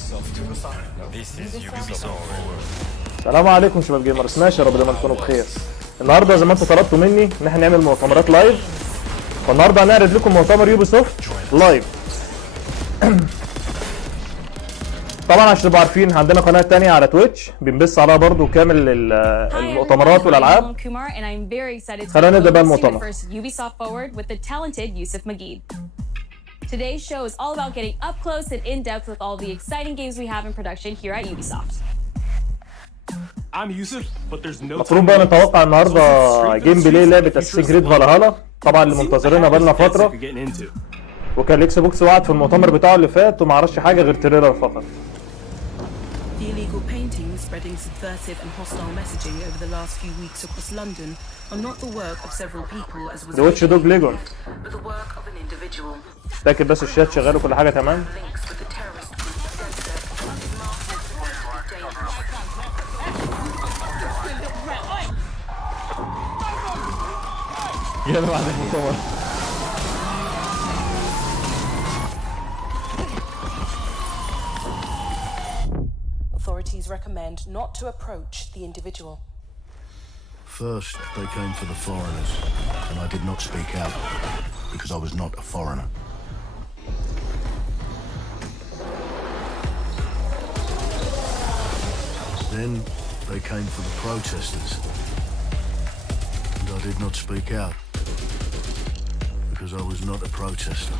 This is Ubisoft Forward. السلام عليكم شباب جيمرز، ماشي يا رب دايما تكونوا بخير. النهارده زي ما انتم طلبتوا مني ان احنا نعمل مؤتمرات لايف، فالنهارده هنعرض لكم مؤتمر يوبيسوفت لايف. طبعا عشان تبقوا عارفين عندنا قناه تانية على تويتش بنبث عليها برضو كامل المؤتمرات والالعاب. خلينا نبدا بقى المؤتمر. Ubisoft Forward with the talented Yusuf Magid. Today's show is all about getting up close and in depth with all the exciting games we have in production here at Ubisoft. I'm Yusuf, but there's no. المفروض بقى نتوقع النهارده جيم بلاي لعبه اساسن كريد فالهالا، طبعا اللي منتظرينها بقالنا فتره، وكان الاكس بوكس وعد في المؤتمر بتاعه اللي فات وما عرفش حاجه غير تريلر فقط. The illegal paintings spreading subversive and hostile messaging over the last few weeks across London are not the work of several people as was The Watch Dog Legion. but the work of an individual. تاكد بس الشات شغال وكل حاجه تمام. Links with the terrorist group يلا بعد المؤتمر. Authorities recommend not to approach the individual. First, they came for the foreigners, and I did not speak out because I was not a foreigner. Then, they came for the protesters, and I did not speak out because I was not a protester.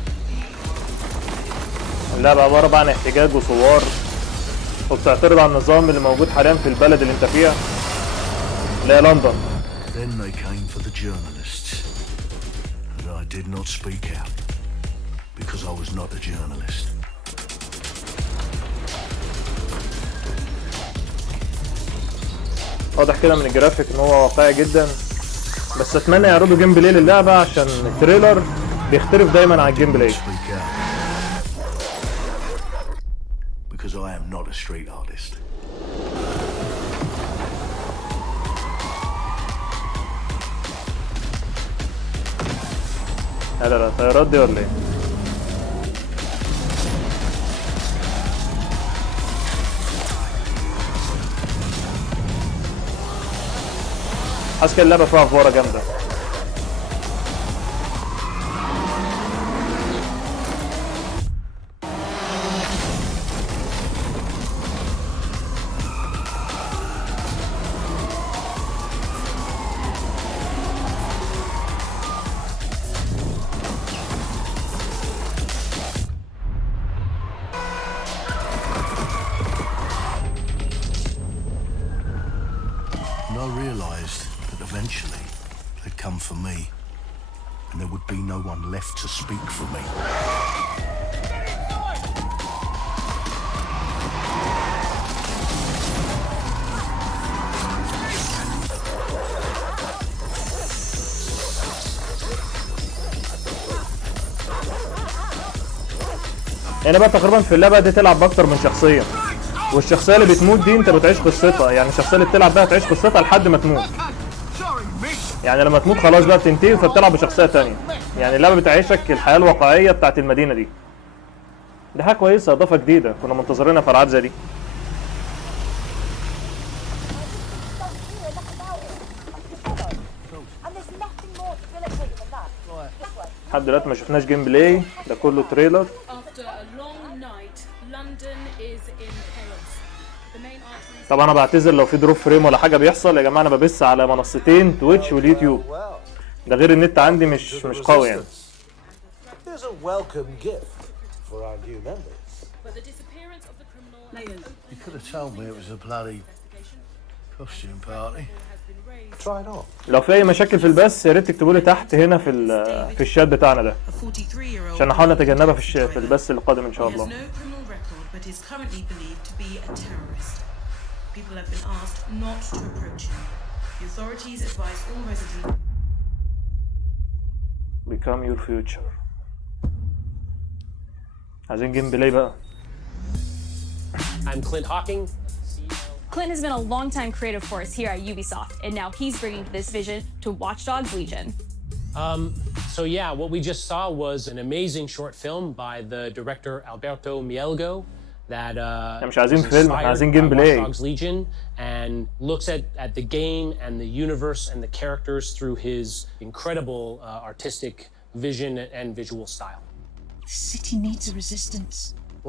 اللعبة عبارة عن احتجاج وثوار، وبتعترض على النظام اللي موجود حاليا في البلد اللي انت فيها اللي هي لندن. Then they came for the journalists, and I did not speak out because I was not a journalist. واضح كده من الجرافيك ان هو واقعي جدا، بس اتمنى يعرضوا جيم بلاي للعبة عشان التريلر بيختلف دايما عن الجيم بلاي. Because I am not a street artist. لا طيارات دي ولا ايه؟ حاسس كده اللعبة فيها فورة جامدة. And I realised that eventually they'd come for me, and there would be no one left to speak for me. هنا بقى تقريبا في اللعبة دي تلعب بأكتر من شخصية، والشخصية اللي بتموت دي انت بتعيش قصتها، يعني الشخصية اللي بتلعب بيها تعيش قصتها لحد ما تموت. يعني لما تموت خلاص بقى بتنتهي فبتلعب بشخصية تانية، يعني اللعبة بتعيشك الحياة الواقعية بتاعت المدينة دي. دي حاجة كويسة، إضافة جديدة كنا منتظرينها في ألعاب زي دي. لحد دلوقتي ما شفناش جيم بلاي، ده كله تريلر. طبعا انا بعتذر لو في دروب فريم ولا حاجه بيحصل يا جماعه، انا ببث على منصتين تويتش واليوتيوب، ده غير النت عندي مش قوي يعني. You could have told me it was a bloody costume party. لو في اي مشاكل في البث يا ريت تكتبوا لي تحت هنا في الشات بتاعنا ده عشان نحاول نتجنبها في البث القادم ان شاء الله. People have been asked not to approach him. The authorities advise all residents. Become your future. عايزين جيم بلاي بقى. I'm Clint Hawking. Clint has been a longtime creative force here at Ubisoft, and now he's bringing this vision to Watch Dogs Legion. So yeah, what we just saw was an amazing short film by the director Alberto Mielgo that مش عايزين was فيلم، احنا عايزين جيم inspired by بلاي. Watch Dogs Legion and looks at the game and the universe and the characters through his incredible artistic vision and visual style. The city needs a resistance.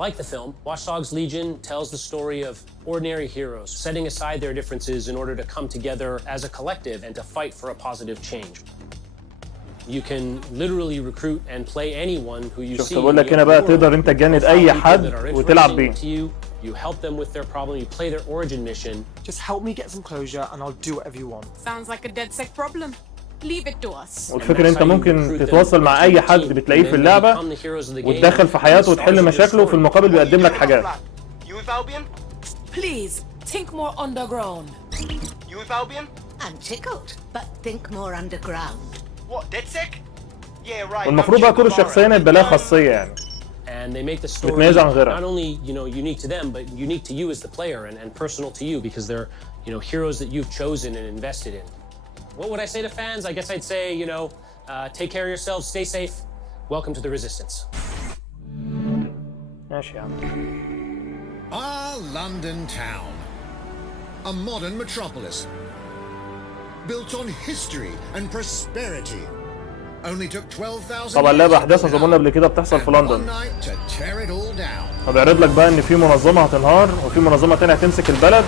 Like the film, Watch Dogs Legion tells the story of ordinary heroes setting aside their differences in order to come together as a collective and to fight for a positive change. You can literally recruit and play anyone who you see. شفت بقول لك هنا بقى تقدر انت تجند اي حد وتلعب بيه. You help them with their problem, you play their origin mission. Just help me get some closure and I'll do whatever you want. Sounds like a DedSec problem. Leave it to us. والفكرة انت ممكن تتواصل مع اي حد بتلاقيه في اللعبة وتدخل في حياته وتحل مشاكله وفي المقابل بيقدم لك حاجات. You with Albion? Please, think more underground. You with Albion? I'm tickled, but think more underground. What, DedSec? Yeah, right. والمفروض بقى كل الشخصيات يبقى لها خاصية يعني. And they make the story not only, you know, unique to them, but unique to you as the player and personal to you because they're, you know, heroes that you've chosen and invested in. What would I say to fans? I guess I'd say, you know, take care of yourselves, stay safe. Welcome to the Resistance. ماشي يا عم. Our London town, a modern metropolis, built on history and prosperity. Only took 12,000 طبعا اللعبة أحداثها زي ما قلنا قبل كده بتحصل في لندن. فبيعرض لك بقى إن في منظمة هتنهار وفي منظمة تانية هتمسك البلد.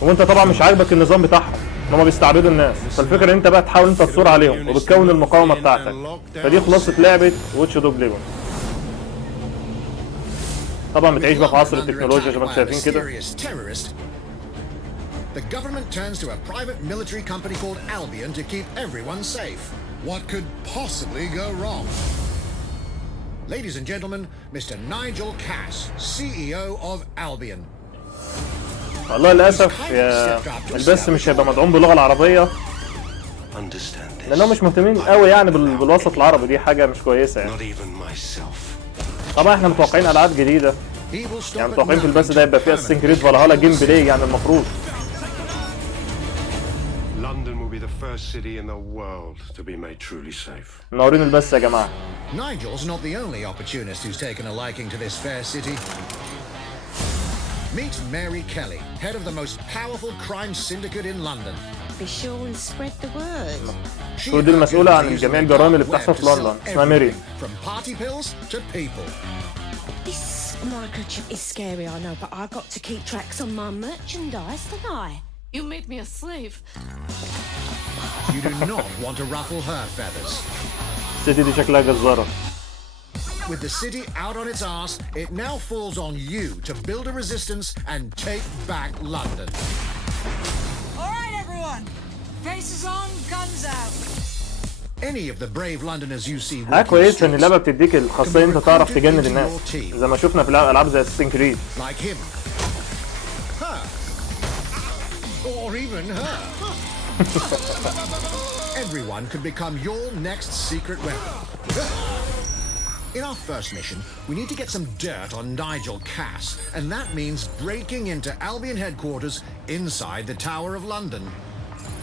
وأنت طبعا مش عاجبك النظام بتاعهم، إن هما بيستعبدوا الناس، فالفكرة إن أنت بقى تحاول أنت تصور عليهم وبتكون المقاومة بتاعتك. فدي خلاصة لعبة واتش دوج ليجون. طبعا بتعيش بقى في عصر التكنولوجيا زي ما انتم شايفين كده. The government turns to a private military company called Albion to keep everyone safe. What could possibly go wrong? Ladies and gentlemen, Mr. Nigel Cass, CEO of Albion. والله للأسف البث مش هيبقى مدعوم باللغة العربية لأنهم مش مهتمين قوي يعني بالوسط العربي، دي حاجة مش كويسة يعني. طبعا احنا متوقعين ألعاب جديدة، يعني متوقعين في البث ده يبقى فيه اساسن كريد فالهالا جيم بلاي يعني المفروض. London will be the first city in the world to be made truly safe. منورين البث يا جماعة. Nigel's not the only opportunist who's taken a liking to this fair city. Meet Mary Kelly, head of the most powerful crime syndicate in London. Be sure and spread the word. شو دي المسؤولة عن جميع الجرائم اللي بتحصل في لندن، اسمها ميري. From party pills to people. This microchip is scary, I know, but I got to keep tracks on my merchandise, don't I? You made me a slave. You do not want to ruffle her feathers. السيتي دي شكلها جزارة. With the city out on its arse, it now falls on you to build a resistance and take back London. All right, everyone. Faces on, guns out. Any of the brave Londoners you see. كويس ان اللعبة بتديك الخاصية انت تعرف تجند الناس زي ما شفنا في العاب زي اساسن كريد. Like him. Her. Or even her. Everyone could become your next secret weapon. In our first mission, we need to get some dirt on Nigel Cass, and that means breaking into Albion headquarters inside the Tower of London.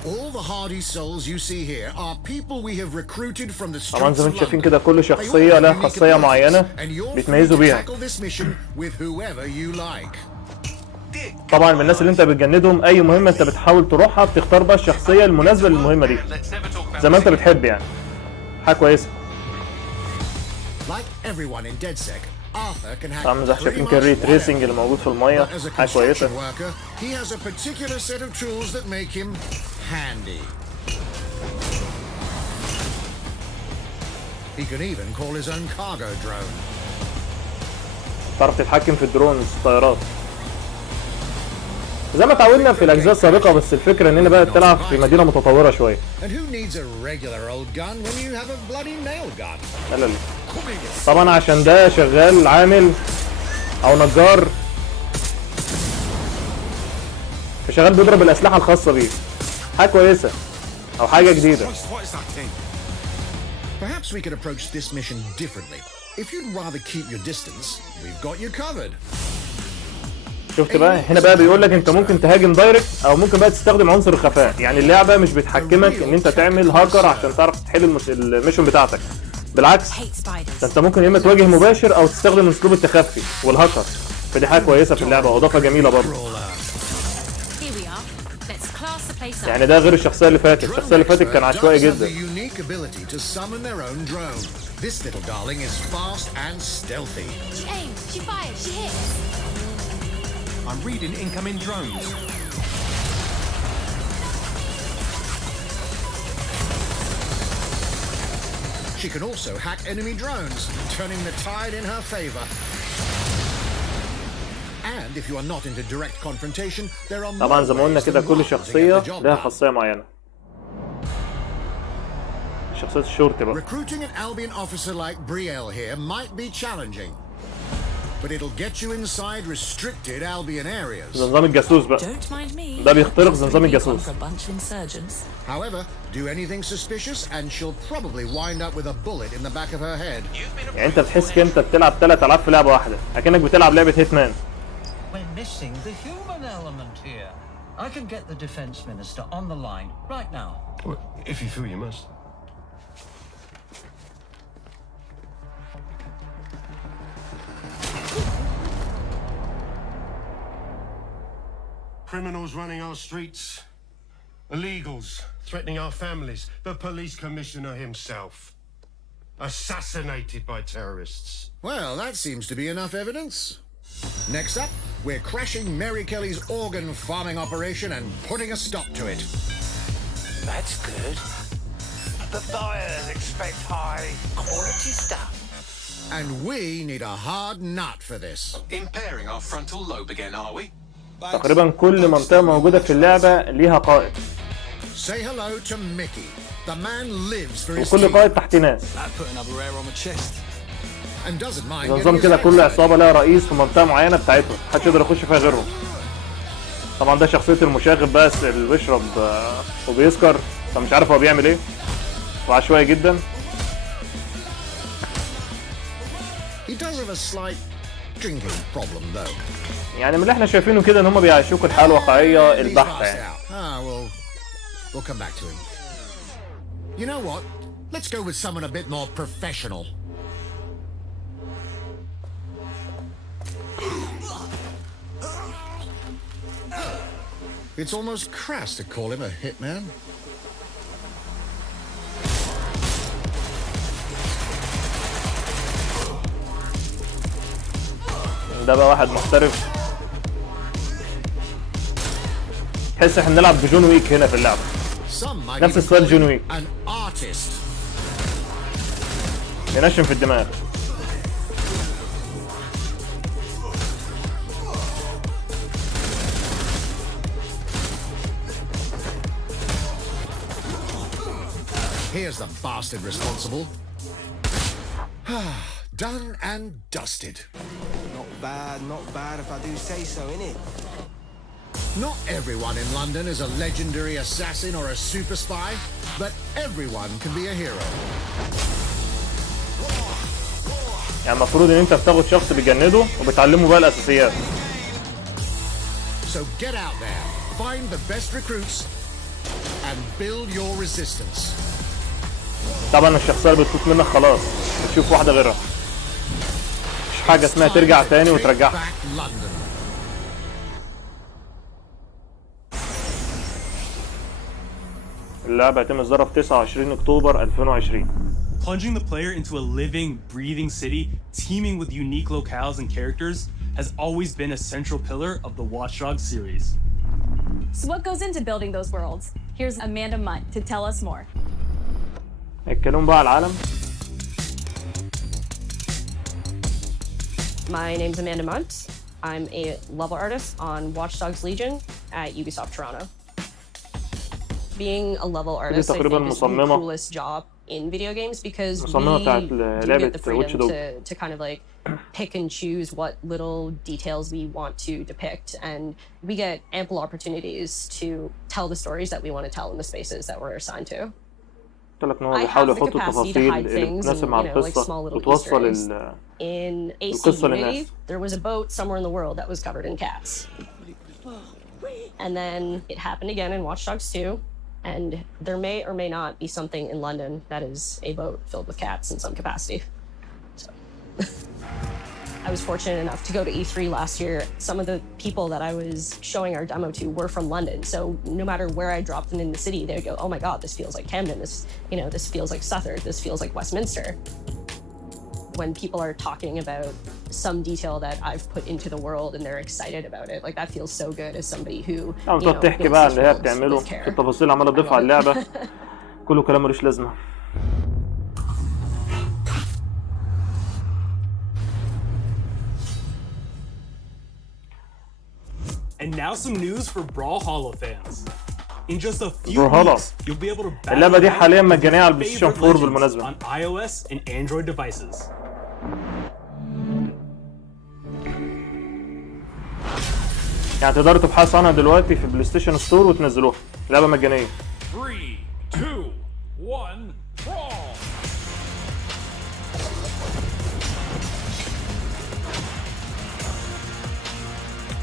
All the hardy souls you see here are people we have recruited from the streets طبعا زي ما of انتم شايفين London. كده كل شخصية لها خاصية معينة بيتميزوا بيها. Tackle this mission with whoever you like. طبعا من الناس اللي انت بتجندهم اي مهمة انت بتحاول تروحها بتختار بقى الشخصية المناسبة للمهمة دي زي ما انت بتحب يعني. حاجة كويسة. طبعا زي شايفين كده الري تريسنج اللي موجود في المية حاجة كويسة. تعرف تتحكم في الدرونز الطيارات زي ما اتعودنا في الاجزاء السابقه، بس الفكره اننا بقى بتلعب في مدينه متطوره شويه. لا طبعا عشان ده شغال عامل او نجار فشغال بيضرب الاسلحه الخاصه بيه. حاجه كويسه او حاجه جديده. Perhaps we could approach this mission differently. If you'd rather keep your distance, we've got you covered. شفت بقى هنا بقى بيقول لك انت ممكن تهاجم دايركت او ممكن بقى تستخدم عنصر الخفاء، يعني اللعبه مش بتحكمك ان انت تعمل هاكر عشان تعرف تحل الميشن بتاعتك، بالعكس ده انت ممكن يا اما تواجه مباشر او تستخدم اسلوب التخفي والهاكر، فدي حاجه كويسه في اللعبه واضافه جميله برضه. يعني ده غير الشخصيه اللي فاتت، الشخصيه اللي فاتت كان عشوائي جدا. This little darling is fast and stealthy. She aims, she fires, she hits. I'm reading incoming drones. She can also hack enemy drones, turning the tide in her favor. And if you are not into direct confrontation, there are طبعا زي ما قلنا كده كل شخصيه لها خاصيه معينه. شخصية الشرطي بقى. Recruiting an Albion officer like Brielle here might be challenging, but it'll get you inside restricted Albion areas. نظام الجاسوس بقى. ده بيخترق نظام الجاسوس. However, do anything suspicious and she'll probably wind up with a bullet in the back of her head. يعني انت بتحس كده انت بتلعب 3 ألعاب في لعبة واحدة، اكنك بتلعب لعبة هيتمان. We're missing the human element here. I can get the defense minister on the line right now. Well, if you feel you must. Criminals running our streets, illegals threatening our families, the police commissioner himself, assassinated by terrorists. Well, that seems to be enough evidence. Next up, we're crashing Mary Kelly's organ farming operation and putting a stop to it. That's good. The buyers expect high quality stuff. And we need a hard nut for this. Impairing our frontal lobe again, are we? تقريبا كل منطقة موجودة في اللعبة ليها قائد. Say hello to Mickey. The man lives for his وكل قائد تحت ناس. النظام كده كل عصابة لها رئيس في منطقة معينة بتاعتهم، محدش يقدر يخش فيها غيرهم. طبعا ده شخصية المشاغب بس اللي بيشرب وبيسكر، فمش عارف هو بيعمل ايه. وعشوائي جدا. He does have a slight drinking problem though. يعني من اللي احنا شايفينه كده ان هم بيعيشوك الحياة الواقعية البحتة يعني. We'll come back to him. You know what? Let's go with someone a bit more professional. It's almost crass to call him a hitman. ده بقى واحد محترف. تحس احنا بنلعب بجون ويك هنا في اللعبة. نفس ستايل جون ويك. ينشم في الدماغ. Here's the bastard responsible. Done and dusted. Not bad if I do say so, innit? Not everyone in London is a legendary assassin or a super spy, but everyone can be a hero. يعني المفروض ان انت بتاخد شخص بتجنده وبتعلمه بقى الاساسيات. So get out there, find the best recruits, and build your resistance. طبعا الشخصية اللي بتفوت منك خلاص بتشوف واحدة غيرها. مش حاجة اسمها ترجع تاني وترجعها. اللعبة هيتم إصدارها في 29 أكتوبر 2020. Plunging the player into a living, breathing city teeming with unique locales and characters has always been a central pillar of the Watch Dogs series. So what goes into building those worlds? Here's Amanda Munt to tell us more. اتكلموا بقى على العالم. My name's Amanda Munt. I'm a level artist on Watch Dogs Legion at Ubisoft Toronto. Being a level artist, I think, is the coolest job in video games because we do get the freedom to kind of like pick and choose what little details we want to depict, and we get ample opportunities to tell the stories that we want to tell in the spaces that we're assigned to. I have the capacity to hide things and, like small little Easter eggs. In AC Unity, there was a boat somewhere in the world that was covered in cats. And then it happened again in Watch Dogs 2. And there may or may not be something in London that is a boat filled with cats in some capacity. So I was fortunate enough to go to E3 last year. Some of the people that I was showing our demo to were from London. So no matter where I dropped them in the city, they would go, oh my God, this feels like Camden. This, you know, this feels like Southwark. This feels like Westminster. When people are talking about some detail that I've put into the world and they're excited about it, like that feels so good as somebody who, you know, تحكي بقى اللي هي بتعمله في التفاصيل عماله تضيف على اللعبه كله كلام ملوش لازمه. And now some news for Brawlhalla fans. In just a few weeks, you'll be able to اللعبة دي حاليا مجانية على البلاي ستيشن 4 بالمناسبة. on iOS and Android devices. يعني تقدروا تبحثوا عنها دلوقتي في بلاي ستيشن ستور وتنزلوها. لعبة مجانية. 3 2 1 brawl.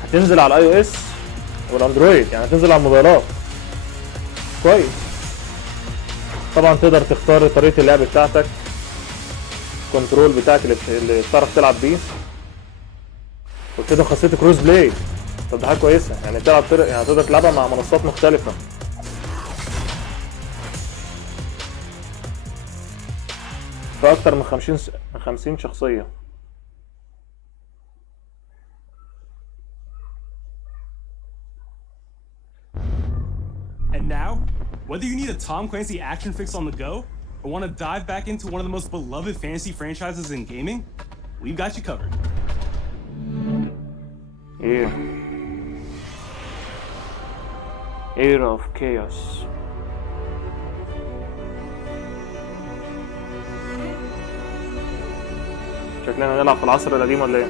هتنزل على الاي او اس والاندرويد، يعني هتنزل على الموبايلات. كويس. طبعا تقدر تختار طريقة اللعب بتاعتك، الكنترول بتاعك اللي بتعرف تلعب بيه، وكده خاصية كروس بلاي. طب ده حاجة كويسة، يعني يعني تقدر تلعبها مع منصات مختلفة. في أكتر من 50 شخصية. And now, whether you need a Tom Clancy action fix on the go, or want to dive back into one of the most beloved fantasy franchises in gaming, we've got you covered. Yeah. Era of Chaos. شكلنا نلعب في العصر القديم ولا ايه؟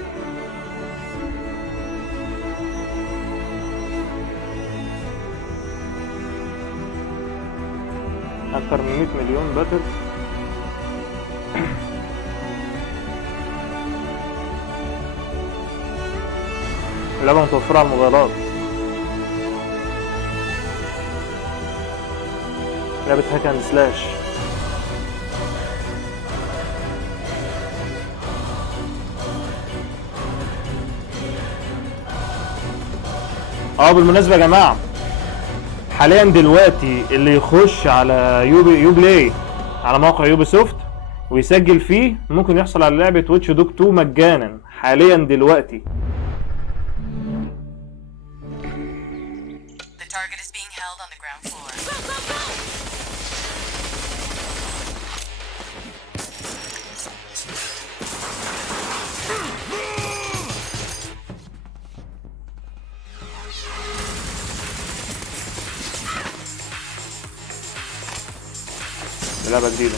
أكثر من 100 مليون باتل. اللعبة متوفرة على الموبايلات. لعبة هاك اند سلاش. بالمناسبة يا جماعة، حاليا دلوقتي اللي يخش على يوبلاي على موقع يوبيسوفت ويسجل فيه ممكن يحصل على لعبة واتش دوج 2 مجانا حاليا دلوقتي. لعبة جديدة.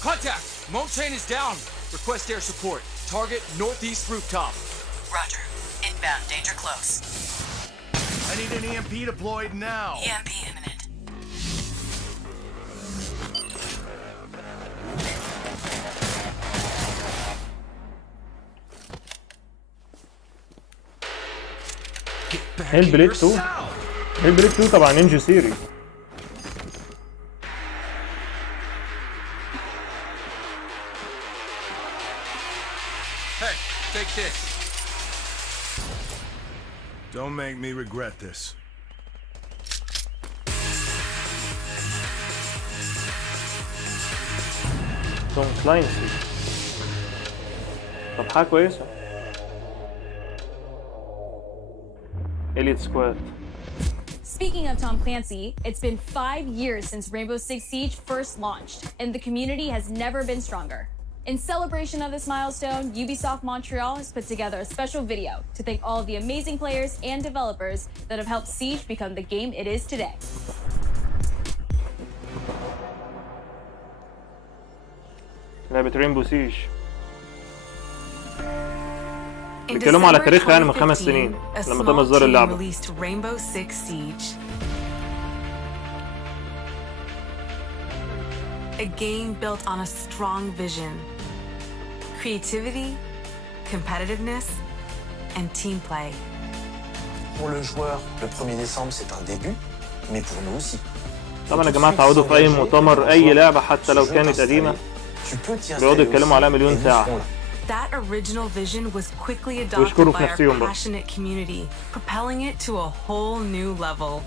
Contact! Montaigne is down. Request air support. Target northeast rooftop. Roger. Inbound. Danger close. I need an EMP deployed now. EMP imminent. هيل 2 هيل 2 طبعا نينجا سيري. Hey, take this. Don't make me regret this. توم كلاينسي. طب حاجة كويسة. Elite Squad. Speaking of Tom Clancy, it's been 5 years since Rainbow Six Siege first launched, and the community has never been stronger. In celebration of this milestone, Ubisoft Montreal has put together a special video to thank all of the amazing players and developers that have helped Siege become the game it is today. لعبة رينبو سيج. بيتكلموا على تاريخ يعني من 5 سنين لما تم اصدار اللعبة. released Rainbow Six Siege. A game built on a strong vision, creativity, competitiveness, and team play. Pour le joueur, le 1er décembre, c'est un début, mais pour nous aussi. طبعا يا جماعة تعودوا في أي مؤتمر أي لعبة حتى لو كانت قديمة بيقعدوا يتكلموا عليها مليون ساعة. That original vision was quickly adopted by our passionate community, propelling it to a whole new level.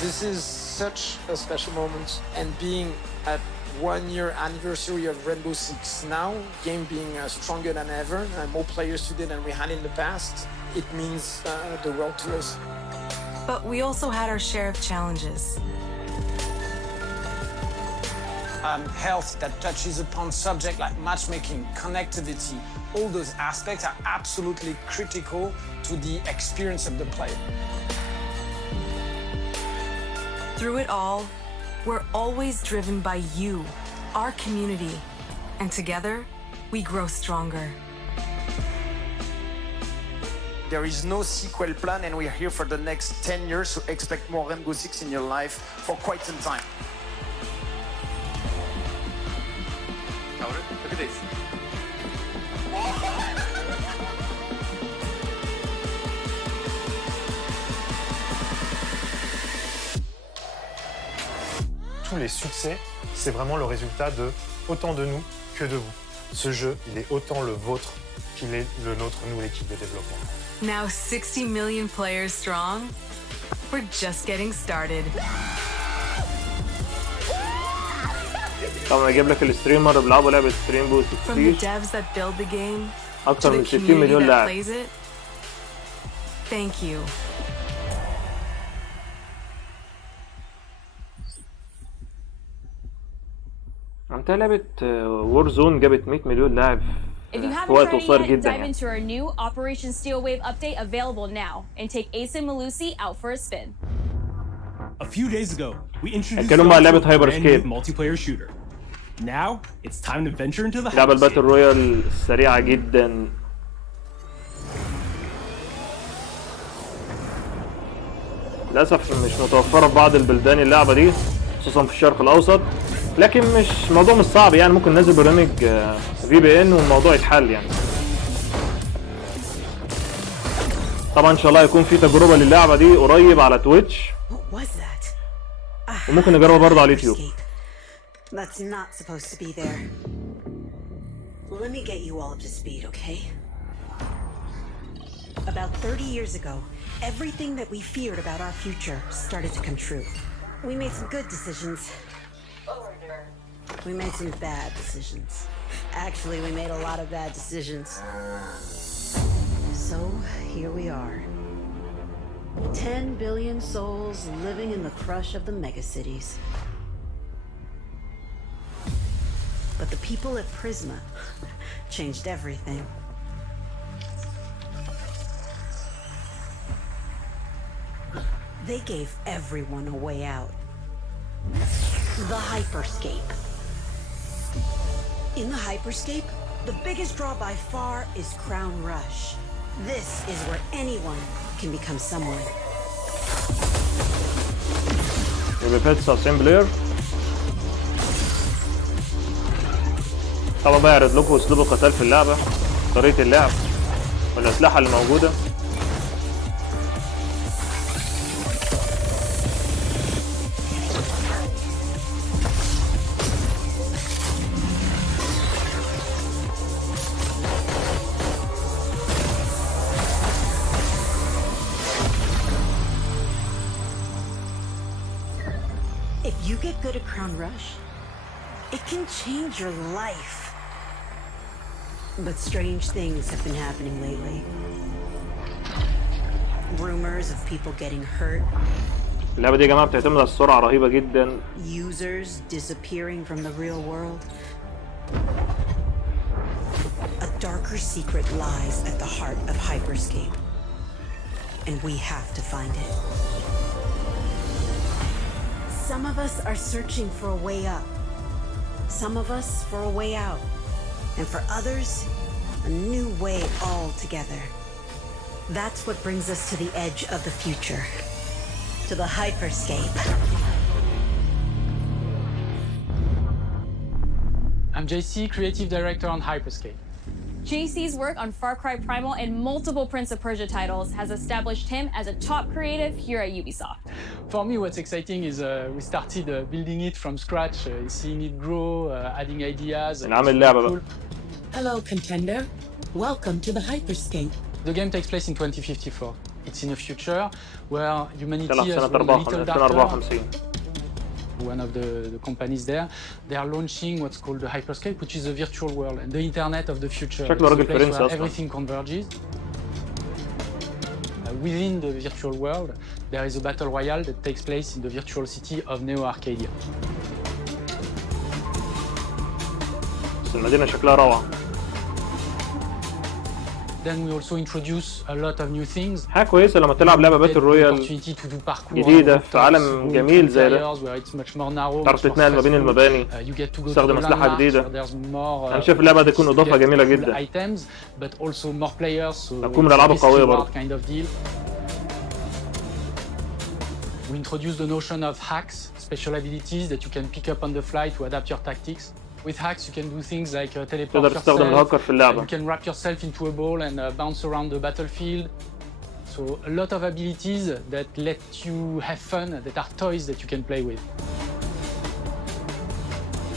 This is such a special moment, and being at 1-year anniversary of Rainbow Six now, game being stronger than ever, more players today than we had in the past, it means the world to us. But we also had our share of challenges. Health that touches upon subjects like matchmaking, connectivity, all those aspects are absolutely critical to the experience of the player. Through it all, we're always driven by you, our community, and together, we grow stronger. There is no sequel plan, and we're here for the next 10 years, so expect more Rainbow Six in your life for quite some time. Look at this. Tous les succès, c'est vraiment le résultat de autant de nous que de vous. Ce jeu, il est autant le vôtre qu'il est le nôtre, nous, l'équipe de développement. Now 60 million players strong, we're just getting started. طبعا يجيب لك الستريمر بيلعبوا لعبة رينبو 6 From the devs that build the game to أكثر the من 60 community مليون that لاعب. plays it, thank you. انت لعبة وور زون جابت 100 مليون لاعب If you في haven't وقت tried it قصير yet, جدا dive يعني. into our new Operation Steel Wave update available now and take Ace and Malusi out for a spin. A few days ago, we introduced اتكلموا بقى you لعبة to a هايبر brand سكيب. new multiplayer shooter. Now, it's time to venture into the لعبة hyperscape. الباتل رويال سريعة جدا. للأسف مش متوفرة في بعض البلدان اللعبة دي خصوصا في الشرق الأوسط، لكن مش موضوع مش صعب يعني، ممكن ننزل برنامج VPN والموضوع يتحل يعني. طبعا إن شاء الله يكون في تجربة للعبة دي قريب على تويتش، وممكن نجربها برضه على اليوتيوب. That's not supposed to be there. Let me get you all up to speed, okay? About 30 years ago, everything that we feared about our future started to come true. We made some good decisions. We made some bad decisions. Actually, we made a lot of bad decisions. So, here we are. 10 billion souls living in the crush of the megacities. But the people at Prisma changed everything. They gave everyone a way out. The Hyperscape. In the Hyperscape, the biggest draw by far is Crown Rush. This is where anyone can become someone. يبقى فات 99 بلاير. طبعا بقى يعرض لكم اسلوب القتال في اللعبة، طريقة اللعب والأسلحة اللي موجودة. If you get good at Crown Rush, it can change your life. But strange things have been happening lately. Rumors of people getting hurt. اللعبة دي يا جماعة بتعتمد على السرعة رهيبة جدا. Users disappearing from the real world. A darker secret lies at the heart of Hyperscape. And we have to find it. Some of us are searching for a way up. Some of us for a way out. And for others, a new way altogether. That's what brings us to the edge of the future. To the hyperscape. I'm JC, Creative Director on Hyperscape. JC's work on Far Cry Primal and multiple Prince of Persia titles has established him as a top creative here at Ubisoft. For me, what's exciting is we started building it from scratch, seeing it grow, adding ideas. Cool. Hello, contender. Welcome to the Hyperscape. The game takes place in 2054. It's in a future where humanity has gone a little darker. One of the companies there, they are launching what's called the Hyperscape, which is a virtual world and the internet of the future. It's a place where everything converges. Within the virtual world, there is a battle royale that takes place in the virtual city of Neo Arcadia. المدينة شكلها روعة. Then we also introduce a lot of new things. حاجة كويسة لما تلعب لعبة باتل رويال جديدة في عالم جميل زي ده. تعرف تتنقل ما بين المباني، تستخدم أسلحة جديدة. أنا شايف اللعبة دي تكون إضافة جميلة جدا. هتكون من الألعاب القوية برضه. We introduce the notion of hacks, special abilities that you can pick up on the fly to adapt your tactics. With hacks, you can do things like teleport yourself, you can wrap yourself into a ball and bounce around the battlefield. So a lot of abilities that let you have fun, that are toys that you can play with.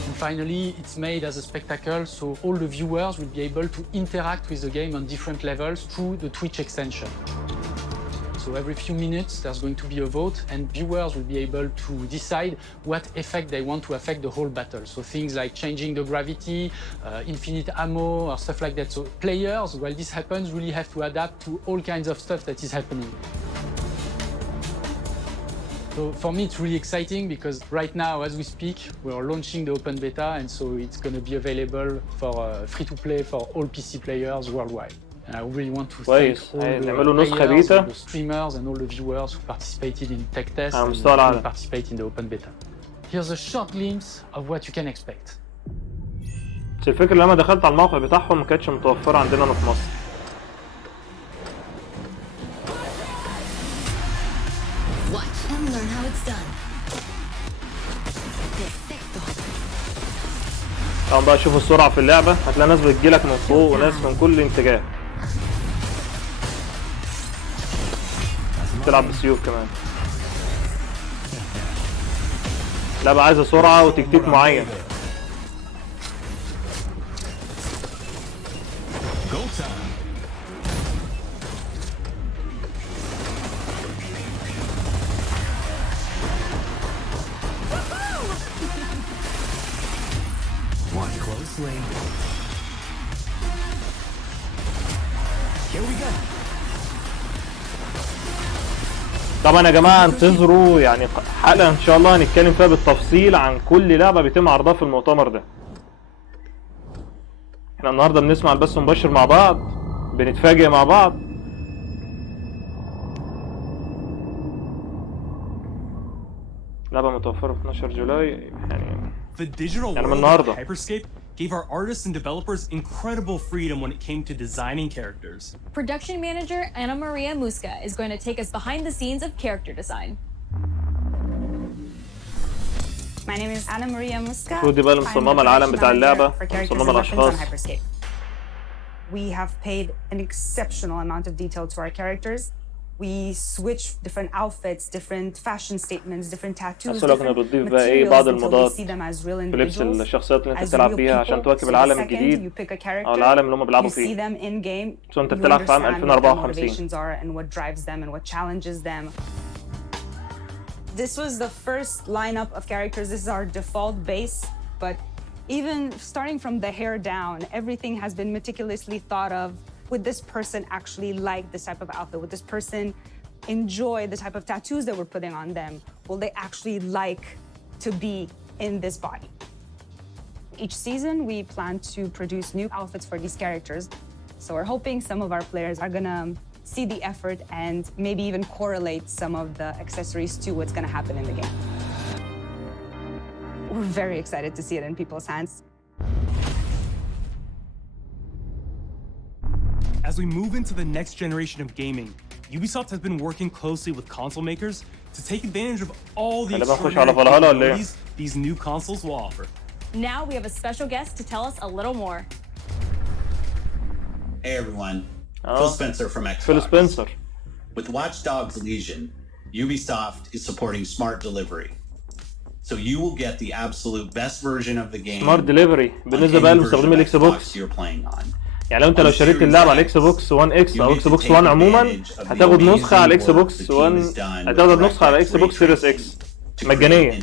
And finally, it's made as a spectacle, so all the viewers will be able to interact with the game on different levels through the Twitch extension. So every few minutes, there's going to be a vote, and viewers will be able to decide what effect they want to affect the whole battle. So things like changing the gravity, infinite ammo, or stuff like that. So players, while this happens, really have to adapt to all kinds of stuff that is happening. So for me, it's really exciting because right now, as we speak, we are launching the open beta, and so it's going to be available for free-to-play for all PC players worldwide. And I really want to thank all the players, all the streamers, and all the viewers who participated in tech tests and participate in the open beta. Here's a short glimpse of what you can expect. بس الفكرة لما دخلت على الموقع بتاعهم ما كانتش متوفرة عندنا في مصر. Watch and learn how it's done. طبعا بقى شوفوا السرعة في اللعبة، هتلاقي ناس بتجيلك من فوق وناس من كل اتجاه. تلعب بالسيوف كمان. اللعبة عايزة سرعة وتكتيك معين. Watch closely. Here we go. طبعا يا جماعه انتظروا يعني حلقه ان شاء الله هنتكلم فيها بالتفصيل عن كل لعبه بيتم عرضها في المؤتمر ده. احنا النهارده بنسمع البث مباشر مع بعض، بنتفاجئ مع بعض. لعبه متوفره في 12 جولاي يعني من النهارده. Gave our artists and developers incredible freedom when it came to designing characters. Production manager Ana Maria Musca is going to take us behind the scenes of character design. My name is Ana Maria Musca. خدي بقى مصممة العالم بتاع اللعبة، مصممة الأشخاص. We have paid an exceptional amount of detail to our characters. We switch different outfits, different fashion statements, different tattoos, different بعض materials المضاد until we see them as real في لبس individuals, الشخصيات اللي as انت بتلعب real بيها عشان تواكب العالم الجديد you pick a character, أو العالم اللي هم بيلعبوا you see فيه. them in game, انت you بتلعب في عام understand what their 2054. motivations are and what drives them and what challenges them. This was the first lineup of characters. This is our default base, but even starting from the hair down, everything has been meticulously thought of. Would this person actually like this type of outfit? Would this person enjoy the type of tattoos that we're putting on them? Will they actually like to be in this body? Each season, we plan to produce new outfits for these characters. So we're hoping some of our players are gonna see the effort and maybe even correlate some of the accessories to what's gonna happen in the game. we're very excited to see it in people's hands. As we move into the next generation of gaming, Ubisoft has been working closely with console makers to take advantage of all the extraordinary capabilities these new consoles will offer. Now we have a special guest to tell us a little more. Hey everyone, Phil Spencer from Xbox. Phil Spencer. With Watch Dogs Legion, Ubisoft is supporting smart delivery. So you will get the absolute best version of the game. Smart delivery بالنسبة بقى لمستخدمي الاكس بوكس. يعني لو انت شريت اللعبة على الاكس بوكس 1 اكس او اكس بوكس 1 عموما هتاخد نسخة على الاكس بوكس 1 هتاخد نسخة على الاكس بوكس سيريس اكس مجانية.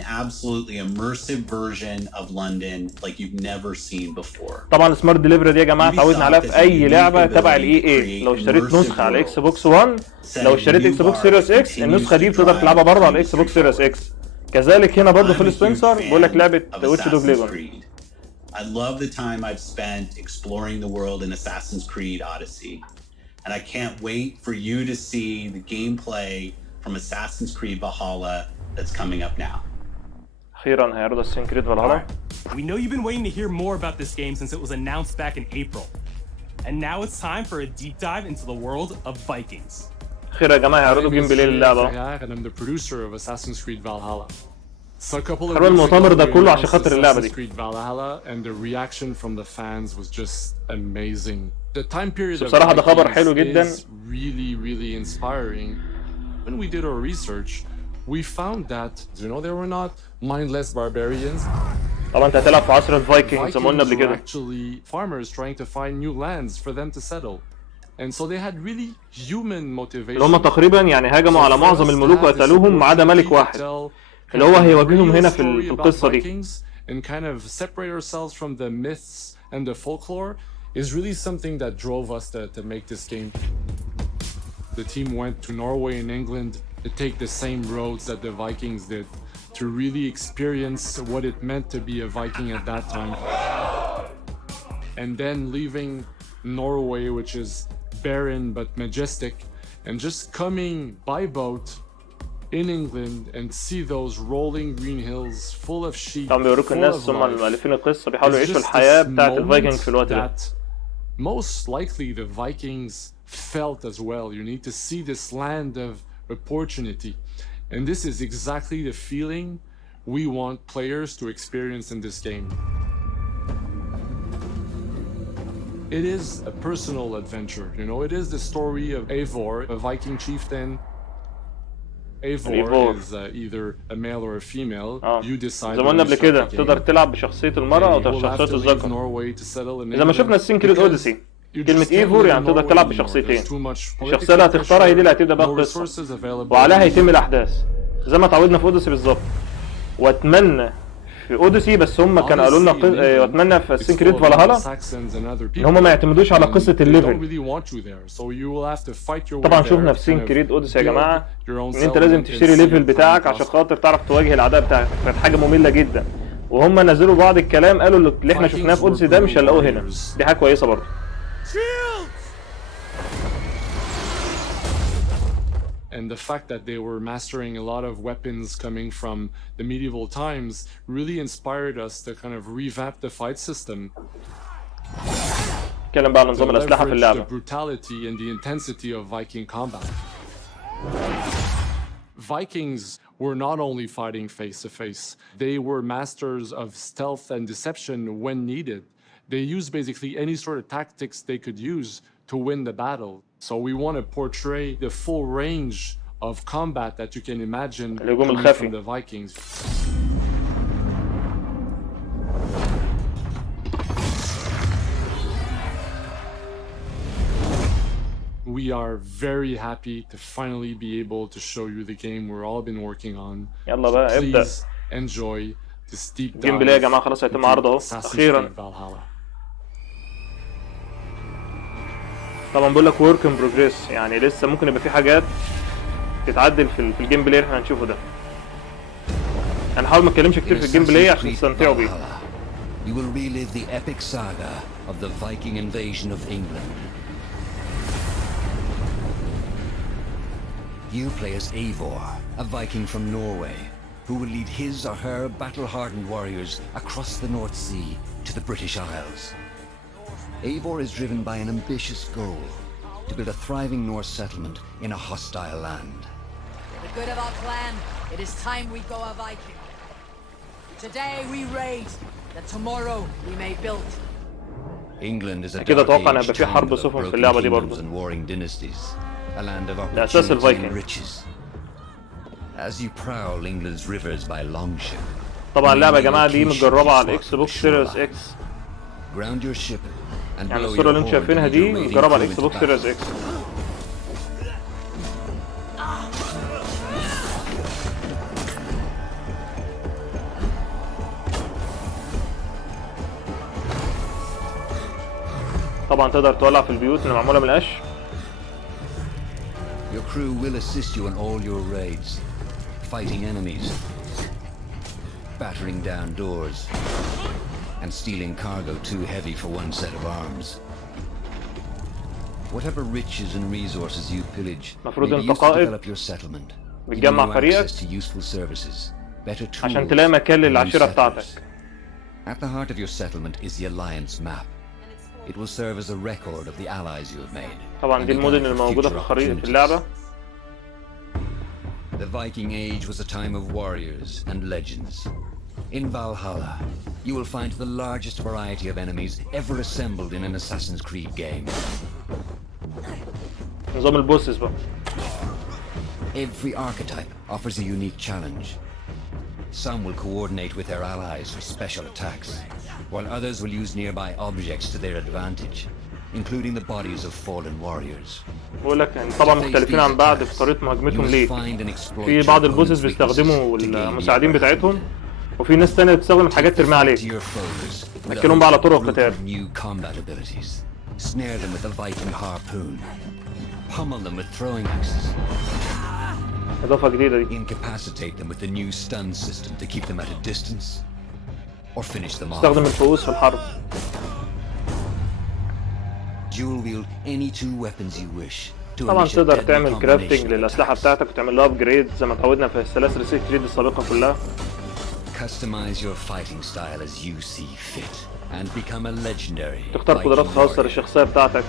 طبعا السمارت ديليفري دي يا جماعة اتعودنا عليها في اي لعبة تبع الاي اي. لو اشتريت نسخة على اكس بوكس 1 لو اشتريت اكس بوكس سيريس اكس النسخة دي بتقدر تلعبها برضه على الاكس بوكس سيريس اكس. كذلك هنا برضه فيل سبنسر بيقول لك لعبة واتش دوج ليجون. I love the time I've spent exploring the world in Assassin's Creed Odyssey. And I can't wait for you to see the gameplay from Assassin's Creed Valhalla that's coming up now. أخيراً هيعرض Assassin's Creed Valhalla. We know you've been waiting to hear more about this game since it was announced back in April. And now it's time for a deep dive into the world of Vikings. أخيراً يا جماعة هيعرضوا جيم بلاي للعبة. And I'm the producer of Assassin's Creed Valhalla. حلو المؤتمر ده كله عشان خاطر اللعبة دي. And the reaction from the fans was just amazing. The time period بصراحة ده خبر حلو جدا. is really inspiring. When we did our research, we found that they were not mindless barbarians. طبعا انت هتلعب في عصر الفايكنجز زي ما قلنا قبل كده. Actually farmers trying to find new lands for them to settle. And so they had really human motivation. اللي هم تقريبا يعني هاجموا على معظم الملوك وقتلوهم ما عدا ملك واحد. اللي هو هيواجههم هنا في القصة دي. And kind of separate ourselves from the myths and the folklore is really something that drove us to make this game. The team went to Norway and England to take the same roads that the Vikings did to really experience what it meant to be a Viking at that time. And then leaving Norway, which is barren but majestic, and just coming by boat in England and see those rolling green hills full of sheep. طبعا بيوروك الناس هم المؤلفين القصة بيحاولوا يعيشوا الحياة بتاعت الفايكنج في الوقت ده. Most likely the Vikings felt as well. You need to see this land of opportunity. And this is exactly the feeling we want players to experience in this game. It is a personal adventure, it is the story of Eivor, a Viking chieftain. Eivor is either a male or a female. You decide. زي ما قلنا قبل كده تقدر تلعب بشخصية المرأة أو بشخصية الذكر. إذا ما شفنا Assassin's Creed Odyssey كلمة ايفور يعني تقدر تلعب بشخصيتين. الشخصية اللي هتختارها هي دي اللي هتبدأ بقى القصة وعليها هيتم الأحداث زي ما اتعودنا في اوديسي بالظبط. واتمنى في اوديسي بس هم كانوا قالوا لنا واتمنى في Assassin's Creed Valhalla ان هم ما يعتمدوش على قصة الليفل. طبعا شفنا في Assassin's Creed Odyssey يا جماعة ان انت لازم تشتري ليفل بتاعك عشان خاطر تعرف تواجه الاعداء بتاعك. كانت حاجة مملة جدا وهم نزلوا بعض الكلام قالوا اللي احنا شفناه في اوديسي ده مش هنلاقوه هنا. دي حاجة كويسة برضه. And the fact that they were mastering a lot of weapons coming from the medieval times really inspired us to kind of revamp the fight system. نتكلم بقى عن نظام الأسلحة في اللعبة. The brutality and the intensity of Viking combat. Vikings were not only fighting face to face, they were masters of stealth and deception when needed. They used basically any sort of tactics they could use to win the battle. So we want to portray the full range of combat that you can imagine coming from the Vikings. We are very happy to finally be able to show you the game we've all been working on. Please enjoy this deep dive. الجيم بلاي يا جماعة خلاص هيتم عرضه اهو أخيرا. طبعا بقول لك work in progress يعني لسه ممكن يبقى في حاجات تتعدل في الجيم بلاي اللي احنا هنشوفه ده. هنحاول ما نتكلمش كتير في الجيم بلاي عشان تستمتعوا بيه. You will relive the epic saga of the Viking invasion of England. You play as Eivor, a Viking from Norway, who will lead his or her battle-hardened warriors across the North Sea to the British Isles. Eivor is driven by an ambitious goal to build a thriving Norse settlement in a hostile land. For the good of our clan, it is time we go a Viking. Today we raid, that tomorrow we may build. England is a أكيد أتوقع إن dark هيبقى age في حرب time of سفن في broken اللعبة دي kingdoms برضه. and warring dynasties, a land of لأساس opportunity and الفايكنج. riches. As you prowl England's rivers by longship, طبعا اللعبة يا جماعة دي متجربة على الإكس بوكس سيريس إكس. ground your ship and يعني blow الصورة اللي your انتم horn to شايفينها lead دي your maiden متجربة على crew الإكس into بوكس battle. سيريس إكس. طبعا تقدر تولع في البيوت اللي معمولة من القش. Your crew will assist you in all your raids, fighting enemies, battering down doors, and stealing cargo too heavy for one set of arms. Whatever riches and resources you pillage may المفروض be انت used to قائد develop your settlement, giving بتجمع you فريقك access to useful services, better tools, عشان تلاقي مكان and new للعشيرة settlers. بتاعتك. At the heart of your settlement is the Alliance map. It will serve as a record of the allies you have made. طبعا دي المدن اللي موجودة في الخريطة في اللعبة. The Viking Age was a time of warriors and legends. In Valhalla, you will find the largest variety of enemies ever assembled in an Assassin's Creed game. نظام البوسز بقى. Every archetype offers a unique challenge. Some will coordinate with their allies for special attacks, while others will use nearby objects to their advantage, including the bodies of fallen warriors. بقول لك يعني طبعا مختلفين عن بعض في طريقة مهاجمتهم ليه. في بعض البوسز بيستخدموا المساعدين بتاعتهم، وفي ناس تانية بتستخدم حاجات ترميها عليك. نكلهم بقى على طرق القتال. Snare them with a Viking harpoon. Pummel them with throwing axes. إضافة جديدة دي. Incapacitate them with the new stun system to keep them at a distance, or finish them off. استخدم الفؤوس في الحرب. Dual wield any two weapons you wish. طبعا تقدر تعمل كرافتنج للأسلحة بتاعتك وتعمل لها أبجريد زي ما اتعودنا في السلاسل سيك كريد السابقة كلها. Customize your fighting style as you see fit and become a legendary. تختار قدرات خاصة للشخصية بتاعتك.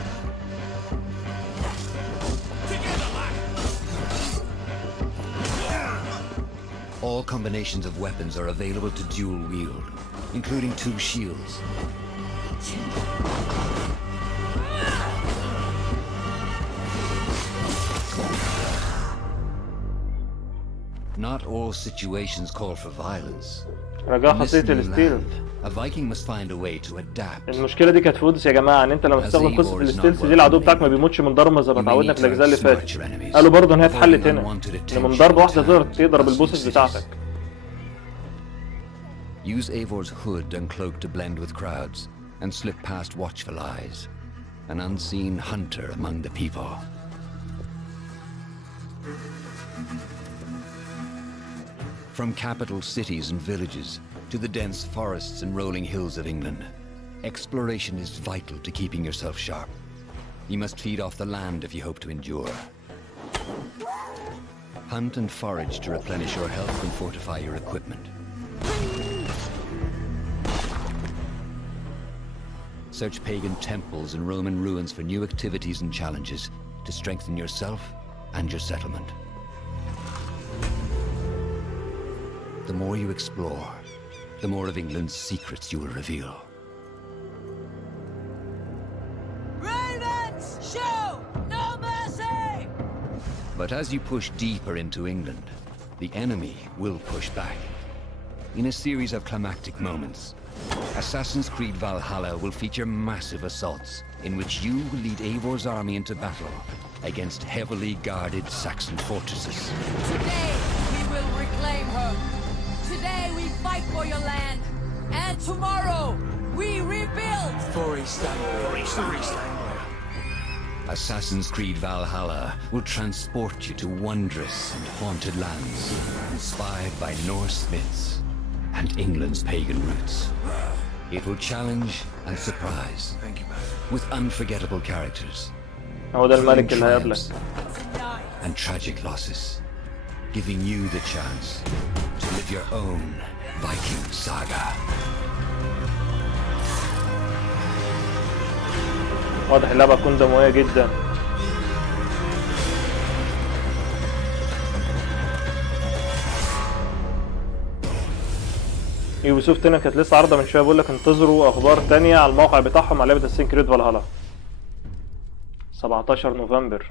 All combinations of weapons are available to dual wield, including two shields. Not all situations call for violence. رجاء خاصية الستيلث. A Viking must find a way to adapt. المشكلة دي كانت في اوديس يا جماعة، ان انت لما تستخدم قصة الستيلث دي العدو بتاعك ما بيموتش من ضربة زي ما اتعودنا في الأجزاء اللي فاتت. قالوا برضه ان هي اتحلت هنا، ان من ضربة واحدة تقدر تضرب البوسز بتاعتك. Use Eivor's hood and cloak to blend with crowds and slip past watchful eyes. An unseen hunter among the people. From capital cities and villages to the dense forests and rolling hills of England, exploration is vital to keeping yourself sharp. You must feed off the land if you hope to endure. Hunt and forage to replenish your health and fortify your equipment. Search pagan temples and Roman ruins for new activities and challenges to strengthen yourself and your settlement. The more you explore, the more of England's secrets you will reveal. Ravens, show no mercy! But as you push deeper into England, the enemy will push back. In a series of climactic moments, Assassin's Creed Valhalla will feature massive assaults in which you will lead Eivor's army into battle against heavily guarded Saxon fortresses. Today we will reclaim her. Today we fight for your land. And tomorrow we rebuild. For East Anglia. Assassin's Creed Valhalla will transport you to wondrous and haunted lands, inspired by Norse myths and England's pagan roots. It will challenge and surprise, with unforgettable characters, triumphs and tragic losses, giving you the chance to with your own Viking saga. واضح اللعبة هتكون دموية جدا. يوبيسوفت هنا كانت لسه عارضة من شوية، بقول لك انتظروا اخبار تانية على الموقع بتاعهم على لعبة اساسنز كريد فالهالا 17 نوفمبر.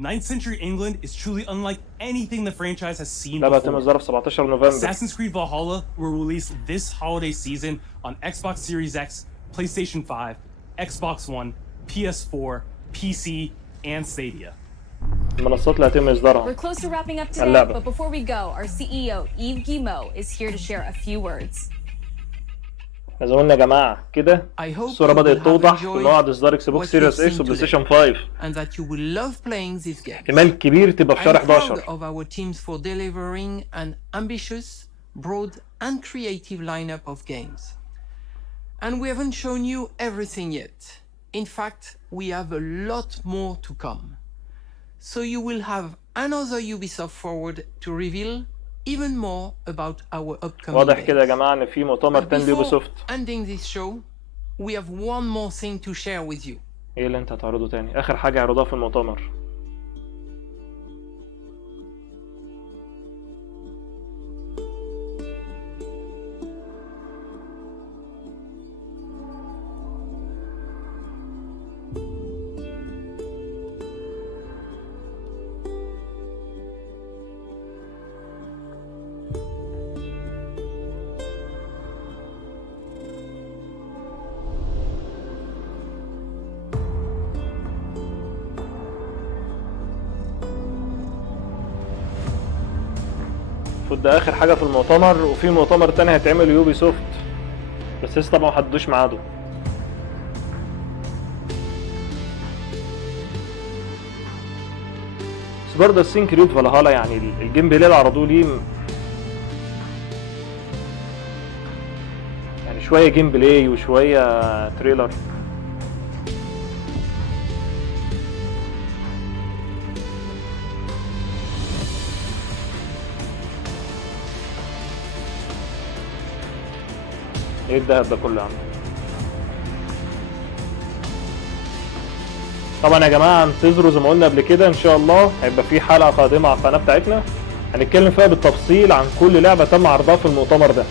9th century England is truly unlike anything the franchise has seen لعبة هتم before. إصدارها في 17 نوفمبر. Assassin's Creed Valhalla will release this holiday season on Xbox Series X, PlayStation 5, Xbox One, PS4, PC, and Stadia. المنصات اللي هيتم إصدارها. We're close to wrapping up today, but before we go, our CEO Yves Guillemot is here to share a few words. زي ما قلنا يا جماعة كده الصورة بدأت توضح في موعد إصدار إكس بوكس سيريس إكس وبلاي ستيشن 5. and that you will love playing this game. احتمال كبير تبقى في شهر 11. I'm proud of our teams for delivering an ambitious, broad, and creative lineup of games. And we haven't shown you everything yet. In fact, we have a lot more to come. So you will have another Ubisoft Forward to reveal even more about our upcoming واضح كده يا جماعة إن في مؤتمر تاني ليوبيسوفت. Ending this show, we have one more thing to share with you. إيه اللي أنت هتعرضه تاني؟ آخر حاجة عرضوها في المؤتمر. ده اخر حاجه في المؤتمر، وفي مؤتمر تاني هيتعمل يوبي سوفت بس لسه طبعا محددوش ميعاده. بس برضه اساسنز كريد فالهالا يعني الجيم بلاي اللي عرضوه ليه يعني شويه جيم بلاي وشويه تريلر. ايه الدهب ده كله يا عم؟ طبعا يا جماعه انتظروا زي ما قلنا قبل كده، ان شاء الله هيبقى في حلقه قادمه على القناه بتاعتنا هنتكلم فيها بالتفصيل عن كل لعبه تم عرضها في المؤتمر ده.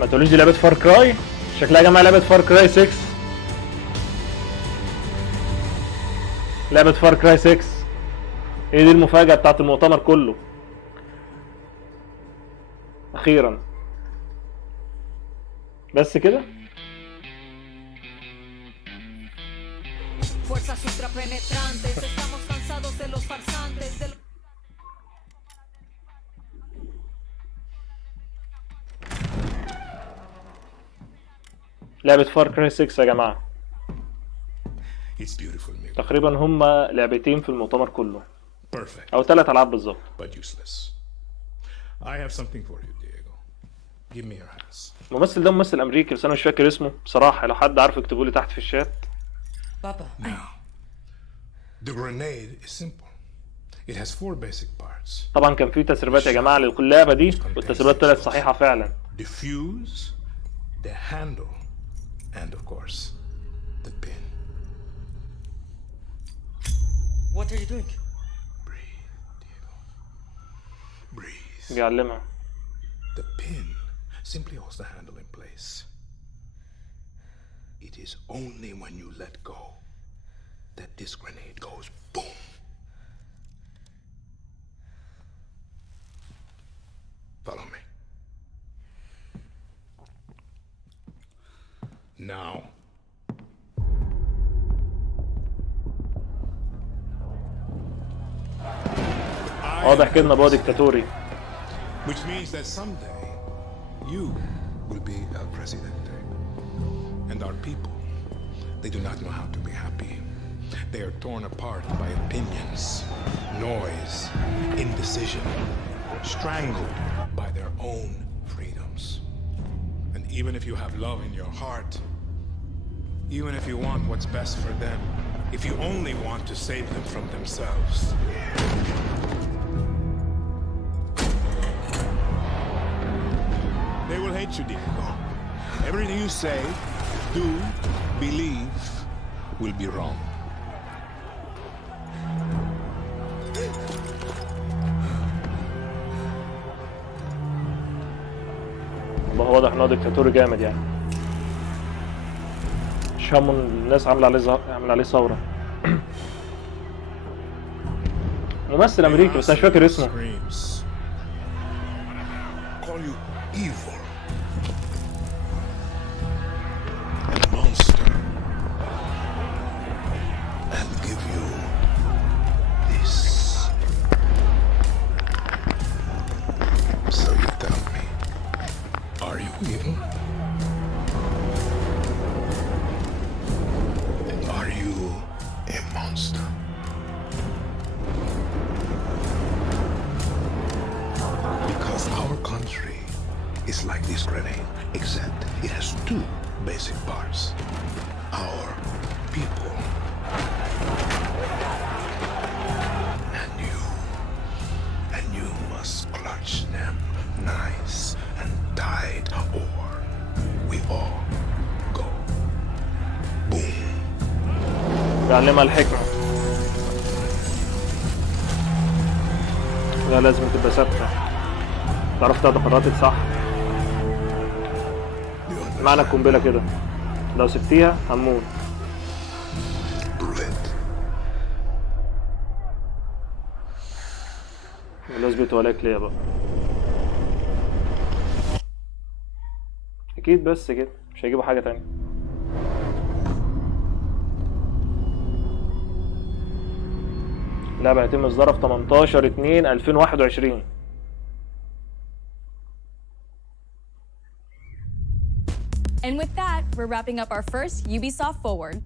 ما تقوليش دي لعبه فار كراي، شكلها يا جماعه لعبه فار كراي 6. لعبه فار كراي 6 ايه دي المفاجاه بتاعت المؤتمر كله اخيرا. بس كده لعبة فار كراي 6 يا جماعة. تقريبا هما لعبتين في المؤتمر كله أو 3 ألعاب بالظبط. الممثل ده ممثل أمريكي بس أنا مش فاكر اسمه بصراحة، لو حد عارف اكتبوا لي تحت في الشات. Papa. The grenade is simple. It has 4 basic parts. طبعا كان في تسريبات يا جماعة لكل لعبة دي والتسريبات طلعت صحيحة فعلا. The fuse, the handle, and of course, the pin. What are you doing? Breathe, Diego. Breathe. بيعلمها. The pin simply holds the handle in place. It is only when you let go that this grenade goes boom. Follow me. Now. واضح كده إنه بقى ديكتاتوري. Which means that someday you will be El Presidente. And our people, they do not know how to be happy. They are torn apart by opinions, noise, indecision, strangled by their own freedoms. And even if you have love in your heart, even if you want what's best for them, if you only want to save them from themselves, they will hate you, Diego. Everything you say, do, believe, will be wrong. والله واضح ان هو ديكتاتوري جامد يعني. مش همه الناس عامله عليه ثوره. ممثل امريكي بس انا مش فاكر اسمه. Call you evil. A monster. And give you this. So you tell me, are you evil? Are you a monster? Because our country is like this grenade, except it has two basic parts. Our people and you must clutch them nice and tight, or we all go boom. تعلمها الحكمة. لا لازم تبقى ثابتة. تعرف تاخد قراراتك صح. معنى القنبلة كده. لو سبتيها هنموت. لازم توليك ليا بقى. أكيد بس كده مش هيجيبوا حاجة تانية. اللعبة هيتم إصدارها في 18/2/2021. And with that, we're wrapping up our first Ubisoft Forward.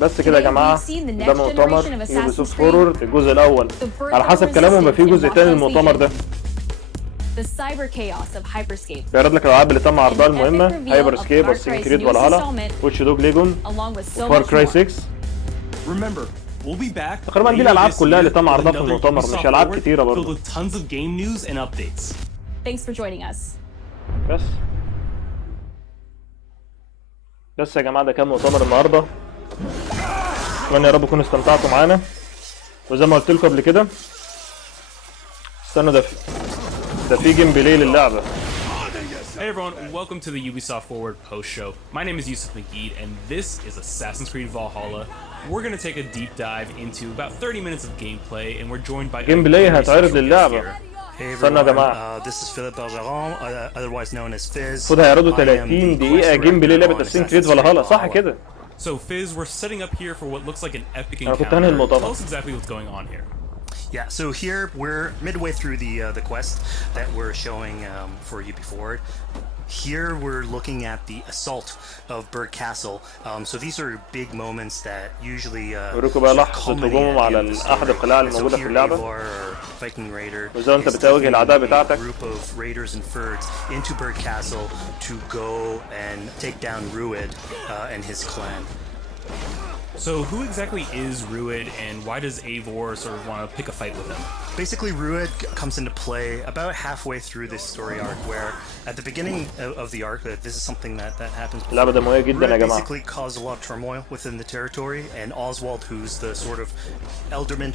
بس كده يا جماعة ده مؤتمر Ubisoft Forward الجزء الأول. على حسب كلامهم يبقى في جزء تاني للمؤتمر ده. The cyber chaos of Hyperscape. بيعرض لك الألعاب اللي تم عرضها المهمة هايبر سكيب واساسنز كريد فالهالا واتش دوج ليجون وفار كراي 6. تقريبا دي الألعاب كلها اللي تم عرضها في المؤتمر مش ألعاب كتيرة برضه. Thanks for joining us. بس يا جماعة ده كان مؤتمر النهاردة. اتمنى يا رب تكونوا استمتعتوا معانا وزي ما قلت لكم قبل كده استنوا ده في جيم بلاي للعبة. Hey everyone, welcome to the Ubisoft Forward post show. My name is Yusuf McGee and this is Assassin's Creed Valhalla. We're going to take a deep dive into about 30 minutes of gameplay and we're joined by جيم بلاي هتعرض للعبة. استنوا يا جماعة. This is Philip Belgeron, otherwise known as Fizz. المفروض هيعرضوا 30 دقيقة جيم بلاي لعبة Assassin's Creed Valhalla صح كده؟ So Fizz, we're setting up here for what looks like an epic encounter. Tell us exactly what's going on here. Yeah, so here we're midway through the quest that we're showing for UB Forward. Here we're looking at the assault of Berg Castle. So these are big moments that usually وريكوا بقى لحظة هجومهم على أحد القلاع الموجودة في اللعبة. وإزاي أنت بتواجه الأعداء بتاعتك. Group of raiders and furs into Berg Castle to go and take down Rued and his clan. So who exactly is Rued and why does Eivor sort of want to pick a fight with him? Basically, Rued comes into play about halfway through this story arc, where at the beginning of the arc, this is something that happens. Rued basically caused a lot of turmoil within the territory, and Oswald, who's the sort of elderman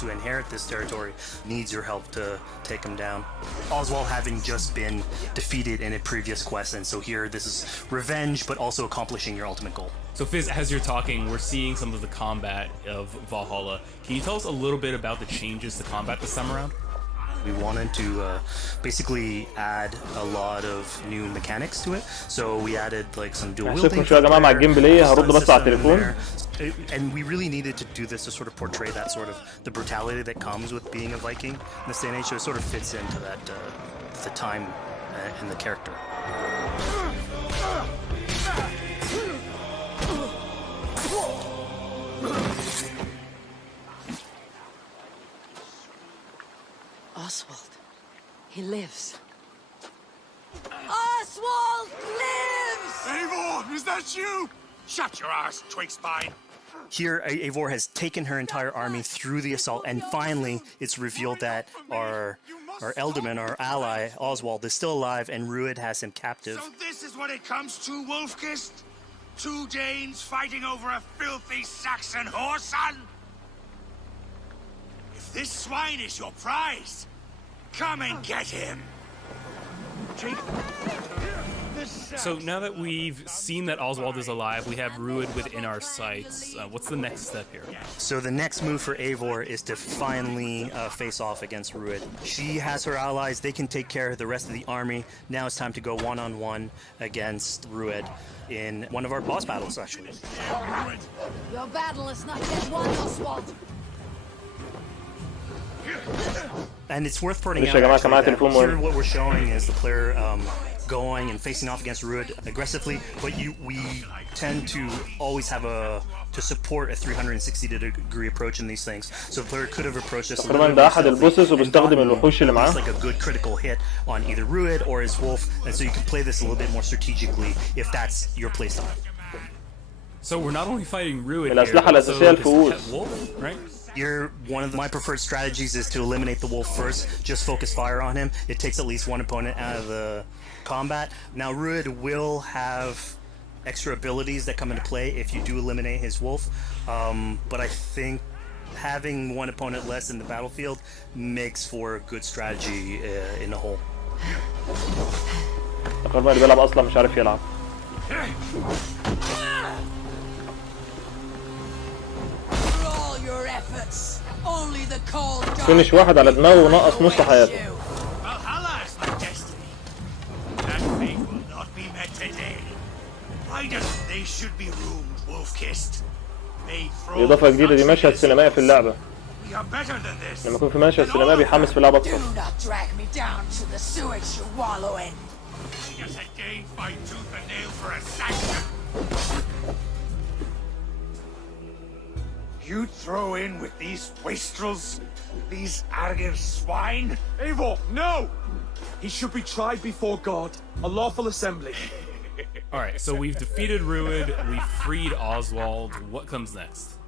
to inherit this territory, needs your help to take him down. Oswald having just been defeated in a previous quest, and so here this is revenge, but also accomplishing your ultimate goal. So Fizz, as you're talking, we're seeing some of the combat of Valhalla. Can you tell us a little bit about the changes to combat this time around? We wanted to basically add a lot of new mechanics to it. So we added like some dual wielding. And we really needed to do this to sort of portray that sort of the brutality that comes with being a Viking in this day and age. So it sort of fits into that the time and the character. Oswald. He lives. Oswald lives! Eivor, is that you? Shut your ass, twig spine. Here, Eivor has taken her entire army through the assault, and finally it's revealed that our Ealdorman, our ally, Oswald, is still alive, and Rued has him captive. So this is what it comes to, Wolfkist? 2 Danes fighting over a filthy Saxon whoreson? If this swine is your prize, come and get him. So now that we've seen that Oswald is alive, we have Rued within our sights. What's the next step here? So the next move for Eivor is to finally face off against Rued. She has her allies. They can take care of the rest of the army. Now it's time to go one-on-one against Rued in one of our boss battles, actually. Your battle is not yet won, Oswald. And it's worth pointing out actually, that here what we're showing is the player going and facing off against Rued aggressively, but we tend to always have to support a 360-degree approach in these things. So the player could have approached this like a good critical hit on either Rued or his wolf, and so you can play this a little bit more strategically if that's your playstyle. So we're not only fighting Rued here, but also his pet wolf, right? Here, one of my preferred strategies is to eliminate the wolf first, just focus fire on him. It takes at least one opponent out of the combat. Now, Rued will have extra abilities that come into play if you do eliminate his wolf, but I think having one opponent less in the battlefield makes for a good strategy in the whole. فينش واحد على دماغه ونقص نص حياته. إضافة جديدة دي مشهد سينمائي في اللعبة. لما يكون في مشهد سينمائي بيحمس في اللعبة أكتر. You throw in with these wastrels, these arrogant swine? Eivor, no! He should be tried before God, a lawful assembly. Alright, so we've defeated Rued, we've freed Oswald. What comes next?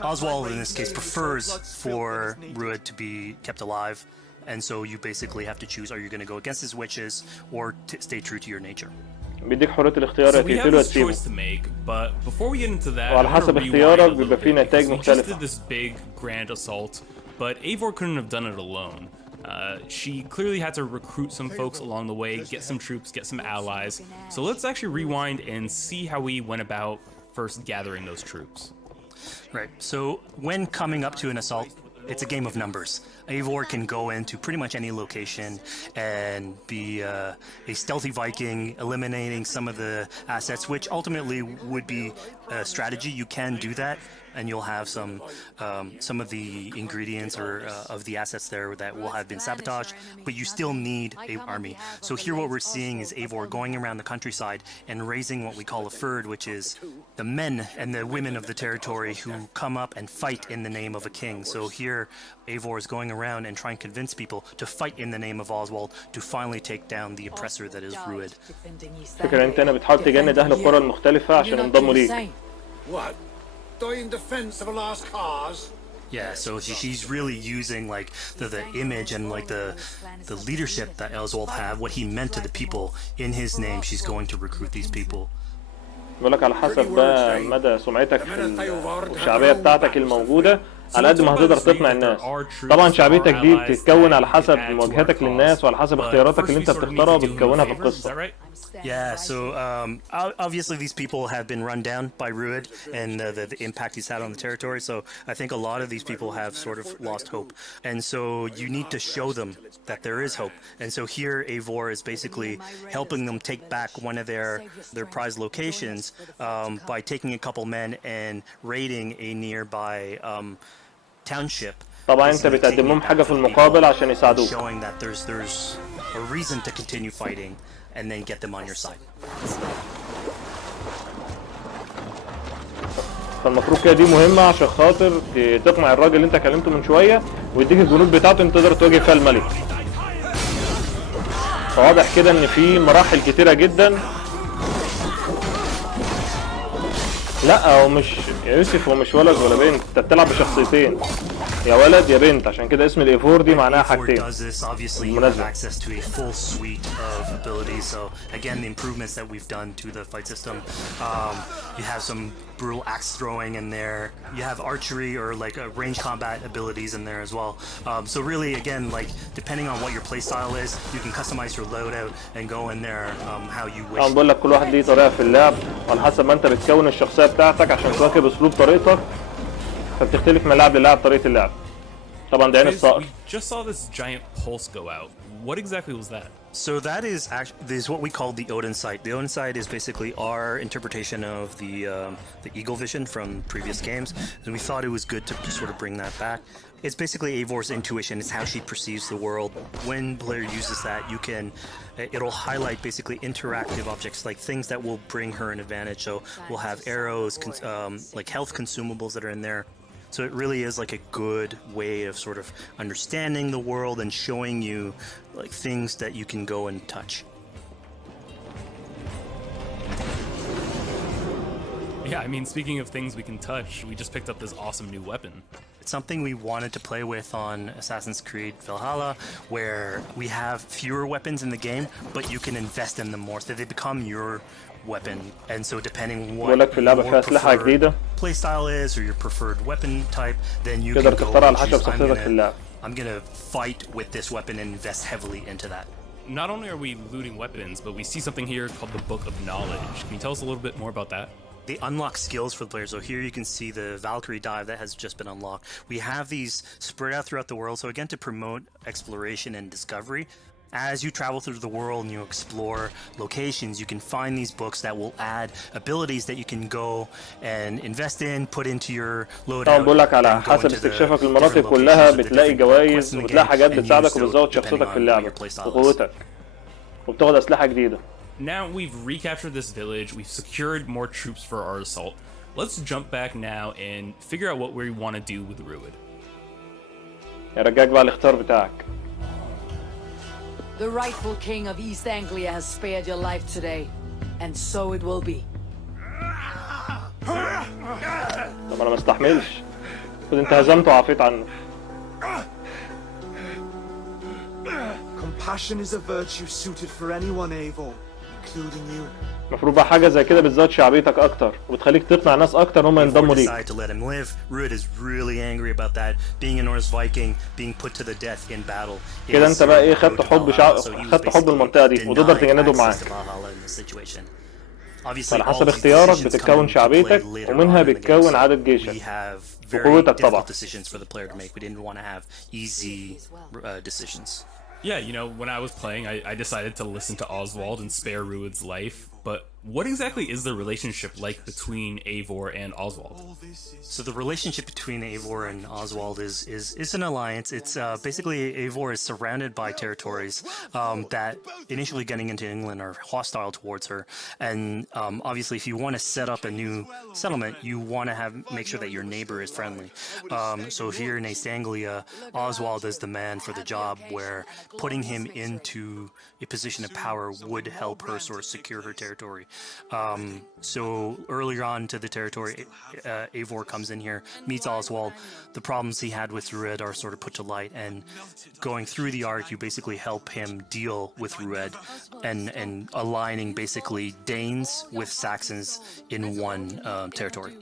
Oswald, in this case, prefers for Rued to be kept alive, and so you basically have to choose, are you going to go against his wishes or stay true to your nature? بيديك حرية الاختيار يا تقتله يا تسيبه. وعلى حسب اختيارك بيبقى فيه نتائج مختلفة. This big grand assault, but Eivor couldn't have done it alone. She clearly had to recruit some folks along the way, get some troops, get some allies. So let's actually rewind and see how we went about first gathering those troops. Right. So when coming up to an assault, it's a game of numbers. Eivor can go into pretty much any location and be a stealthy Viking, eliminating some of the assets, which ultimately would be a strategy. You can do that, and you'll have some of the ingredients or of the assets there that will have been sabotaged, but you still need an army. So here what we're seeing is Eivor going around the countryside and raising what we call a fyrd, which is the men and the women of the territory who come up and fight in the name of a king. So here Eivor is going around and trying to convince people to fight in the name of Oswald to finally take down the oppressor that is Rued. فكرة انت هنا بتحاول تجند اهل القرى المختلفة عشان ينضموا ليك. What? Die in defense of a lost cause? Yeah, so she's really using like the image and like the leadership that Oswald had, what he meant to the people in his name. She's going to recruit these people. بقول لك على حسب بقى مدى سمعتك والشعبية بتاعتك الموجودة على قد ما هتقدر تقنع الناس. طبعا شعبيتك دي بتتكون على حسب مواجهتك للناس وعلى حسب اختياراتك اللي انت بتختارها بتكونها في القصة. Yeah, so obviously these people have been run down by Rued and the impact he's had on the territory, so I think a lot of these people have sort of lost hope. And so you need to show them that there is hope. And so here Eivor is basically helping them take back one of their prized locations by taking a couple men and raiding a nearby township. طبعا انت بتقدم لهم حاجة في المقابل عشان يساعدوك. Showing that there's a reason to continue fighting and then get them on your side. فالمفروض كده دي مهمة عشان خاطر تقنع الراجل اللي انت كلمته من شوية ويديك الجنود بتاعته انت تقدر تواجه فيها الملك. فواضح كده ان في مراحل كتيرة جدا. لا هو مش يا يوسف، هو مش ولد ولا بنت، انت بتلعب بشخصيتين، يا ولد يا بنت، عشان كده اسم الايفور دي معناها حاجتين. بالمناسبة you have some brutal axe throwing in there. You have archery or like range combat abilities in there as well. So really, again, like depending on what your playstyle is, you can customize your loadout and go in there how you wish. بقول لك كل واحد ليه طريقة في اللعب على حسب ما انت بتكون الشخصية بتاعتك عشان تواكب اسلوب طريقتك، فبتختلف من لاعب للاعب طريقة اللعب. طبعا ده عين الصقر. We just saw this giant pulse go out. What exactly was that? So that is what we call the Odin sight. The Odin sight is basically our interpretation of the eagle vision from previous games, and we thought it was good to sort of bring that back. It's basically Eivor's intuition. It's how she perceives the world. When the player uses that, it'll highlight basically interactive objects, like things that will bring her an advantage. So we'll have arrows, like health consumables that are in there. So it really is like a good way of sort of understanding the world and showing you like things that you can go and touch. Yeah, I mean, speaking of things we can touch, we just picked up this awesome new weapon. It's something we wanted to play with on Assassin's Creed Valhalla, where we have fewer weapons in the game, but you can invest in them more, so they become your weapon. And so depending what your preferred playstyle is or your preferred weapon type, then you can go and choose, I'm gonna fight with this weapon and invest heavily into that. Not only are we looting weapons, but we see something here called the Book of Knowledge. Can you tell us a little bit more about that? They unlock skills for the players. So here you can see the Valkyrie dive that has just been unlocked. We have these spread out throughout the world. So again, to promote exploration and discovery. As you travel through the world and you explore locations, you can find these books that will add abilities that you can go and invest in, put into your loadout. طبعا بقول لك على حسب استكشافك للمناطق كلها بتلاقي جوائز وبتلاقي حاجات بتساعدك وبتزود شخصيتك في اللعبة وقوتك وبتاخد أسلحة جديدة. Now we've recaptured this village, we've secured more troops for our assault. Let's jump back now and figure out what we want to do with Rued. يرجعك بقى الاختيار بتاعك. The rightful king of East Anglia has spared your life today, and so it will be. طب أنا ما استحملش. كنت أنت هزمته وعافيت عنه. Compassion is a virtue suited for anyone, Eivor, including you. المفروض بقى حاجة زي كده بتزود شعبيتك أكتر وبتخليك تقنع ناس أكتر إن هم ينضموا ليك. To let him live. Rued is really angry about that. Being a Norse Viking, being put to the death in battle. كده أنت بقى إيه خدت حب المنطقة دي وتقدر تجنده معاك. على حسب اختيارك بتكون شعبيتك ومنها بتكون عدد جيشك وقوتك طبعا. Yeah, you know, when I was playing, I decided to listen to Oswald and spare Rued's life, but what exactly is the relationship like between Eivor and Oswald? So the relationship between Eivor and Oswald is an alliance. It's basically Eivor is surrounded by territories that initially getting into England are hostile towards her, and obviously if you want to set up a new settlement, you want to make sure that your neighbor is friendly. So here in East Anglia, Oswald is the man for the job, where putting him into a position of power would help her sort of secure her territory. So earlier on to the territory, Eivor comes in here, meets Oswald. The problems he had with Rued are sort of put to light, and going through the arc, you basically help him deal with Rued and aligning basically Danes with Saxons in one territory.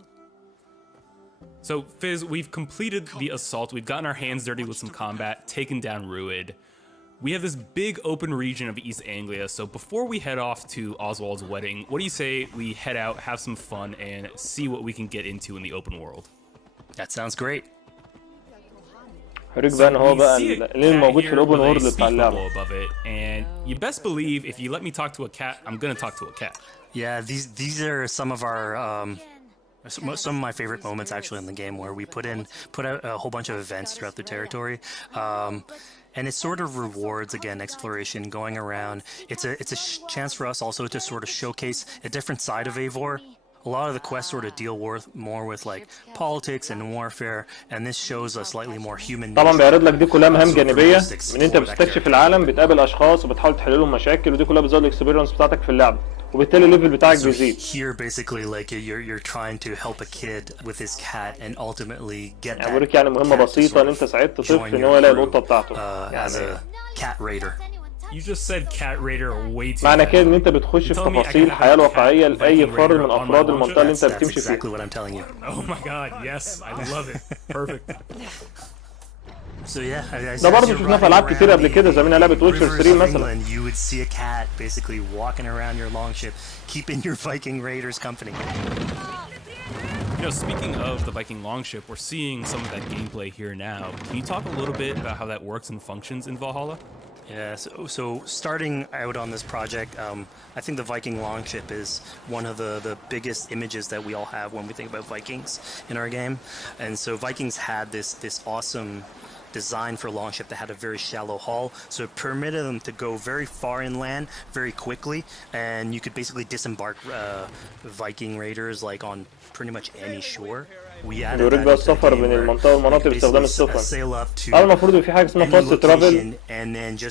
So, Fizz, we've completed the assault, we've gotten our hands dirty with some combat, taken down Rued. We have this big open region of East Anglia, so before we head off to Oswald's wedding, what do you say we head out, have some fun, and see what we can get into in the open world? That sounds great. هوريك بقى ان هو بقى اللي موجود في الاوبن وورلد بتاع اللعبة. Above it, and you best believe if you let me talk to a cat, I'm gonna talk to a cat. Yeah, these are some of our some of my favorite moments actually in the game, where we put out a whole bunch of events throughout the territory. And it sort of rewards, again, exploration, going around. It's a chance for us also to sort of showcase a different side of Eivor. A lot of the quests sort of deal more with like politics and warfare, and this shows a slightly more human. طبعا بيعرض لك دي كلها مهام جانبيه من انت بتستكشف العالم، بتقابل اشخاص وبتحاول تحل لهم مشاكل، ودي كلها بتزود الاكسبيرينس بتاعتك في اللعبه، وبالتالي الليفل بتاعك بيزيد. Here basically like you're trying to help a kid with his cat and ultimately get that. بوريك يعني مهمه بسيطه ان انت ساعدت طفل ان هو يلاقي القطه بتاعته. As a cat raider. You just said cat raider way too. معنى كده ان انت بتخش في تفاصيل الحياه الواقعيه لاي فرد من افراد المنطقه اللي انت بتمشي فيها. Exactly what I'm telling you. Oh my god, yes, I love it. Perfect. So yeah, ده برضه شفناه في العاب كتير قبل كده زي منها لعبه ويتشر 3 مثلا. You would see a cat basically walking around your longship, keeping your Viking raiders company. You know, speaking of the Viking longship, we're seeing some of that gameplay here now. Can you talk a little bit about how that works and functions in Valhalla? Yeah, so starting out on this project, I think the Viking longship is one of the biggest images that we all have when we think about Vikings in our game. And so Vikings had this awesome design for longship that had a very shallow hull, so it permitted them to go very far inland very quickly, and you could basically disembark Viking raiders like on pretty much any shore. بيوريك بقى السفر بين المنطقة والمناطق باستخدام السفن. المفروض يبقى في حاجة اسمها فاست ترافل،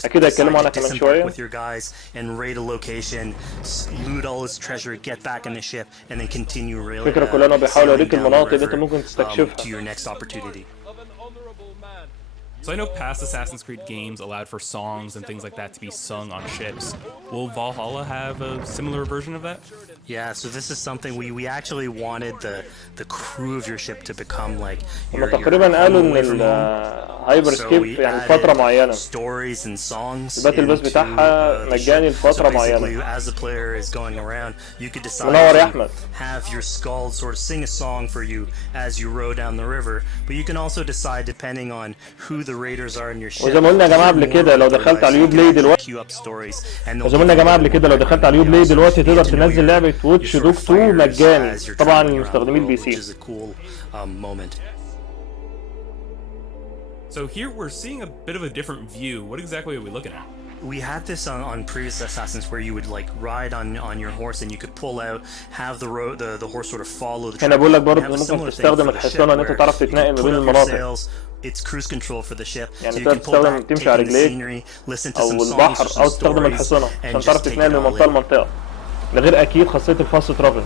أكيد هيتكلموا عنها كمان شوية. الفكرة كلها إنه بيحاول يوريك المناطق اللي أنت ممكن تستكشفها. So I know past Assassin's Creed games allowed for songs and things like that to be sung on ships. Will Valhalla have a similar version of that? Yeah, so this is something we actually wanted the crew of your ship to become like your تقريبا قالوا إن الهايبر سكيب يعني لفترة معينة. Stories and songs. البث البث بتاعها مجاني لفترة معينة. As the player is going around, you could decide to have your skull sort of sing a song for you as you row down the river, but you can also decide depending on who the raiders are in your ship. وزي ما قلنا يا جماعة قبل كده لو دخلت على اليو بلاي دلوقتي. وزي ما قلنا يا جماعة قبل كده لو دخلت على اليو بلاي دلوقتي تقدر تنزل لعبة واتش دوج 2 مجاني طبعا لمستخدمي البي سي. So here we're seeing a bit of a different view. What exactly are we looking at? We had this on previous Assassins where you would like ride on your horse and you could pull out, have the horse sort of follow the track. هنا بقول لك برضه ممكن تستخدم الحصانة ان انت تعرف تتنقل ما بين المناطق. It's cruise control for the ship. يعني تقدر تستخدم تمشي على رجليك أو البحر أو تستخدم الحصانة عشان تعرف تتنقل من منطقة لمنطقة. ده غير أكيد خاصية الفاست ترافل.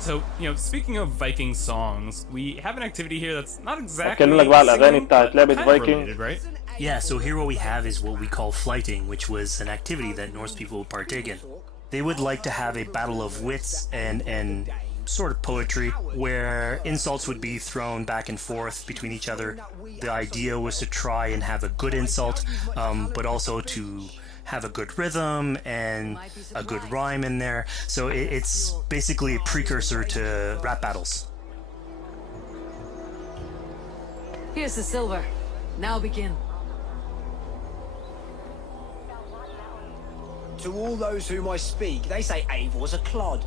So, you know, speaking of Viking songs, we have an activity here that's not exactly أتكلم لك بقى على الأغاني بتاعت لعبة فايكنج. Yeah, so here what we have is what we call flighting, which was an activity that Norse people would partake in. They would like to have a battle of wits and sort of poetry where insults would be thrown back and forth between each other. The idea was to try and have a good insult, but also to have a good rhythm and a good rhyme in there. So it's basically a precursor to rap battles. Here's the silver. Now begin. To all those whom I speak, they say Eivor's a clod.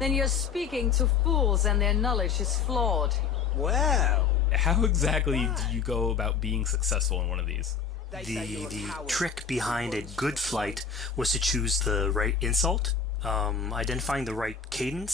Then you're speaking to fools and their knowledge is flawed. Well. How exactly do you go about being successful in one of these? The trick behind a good flight was to choose the right insult, identifying the right cadence,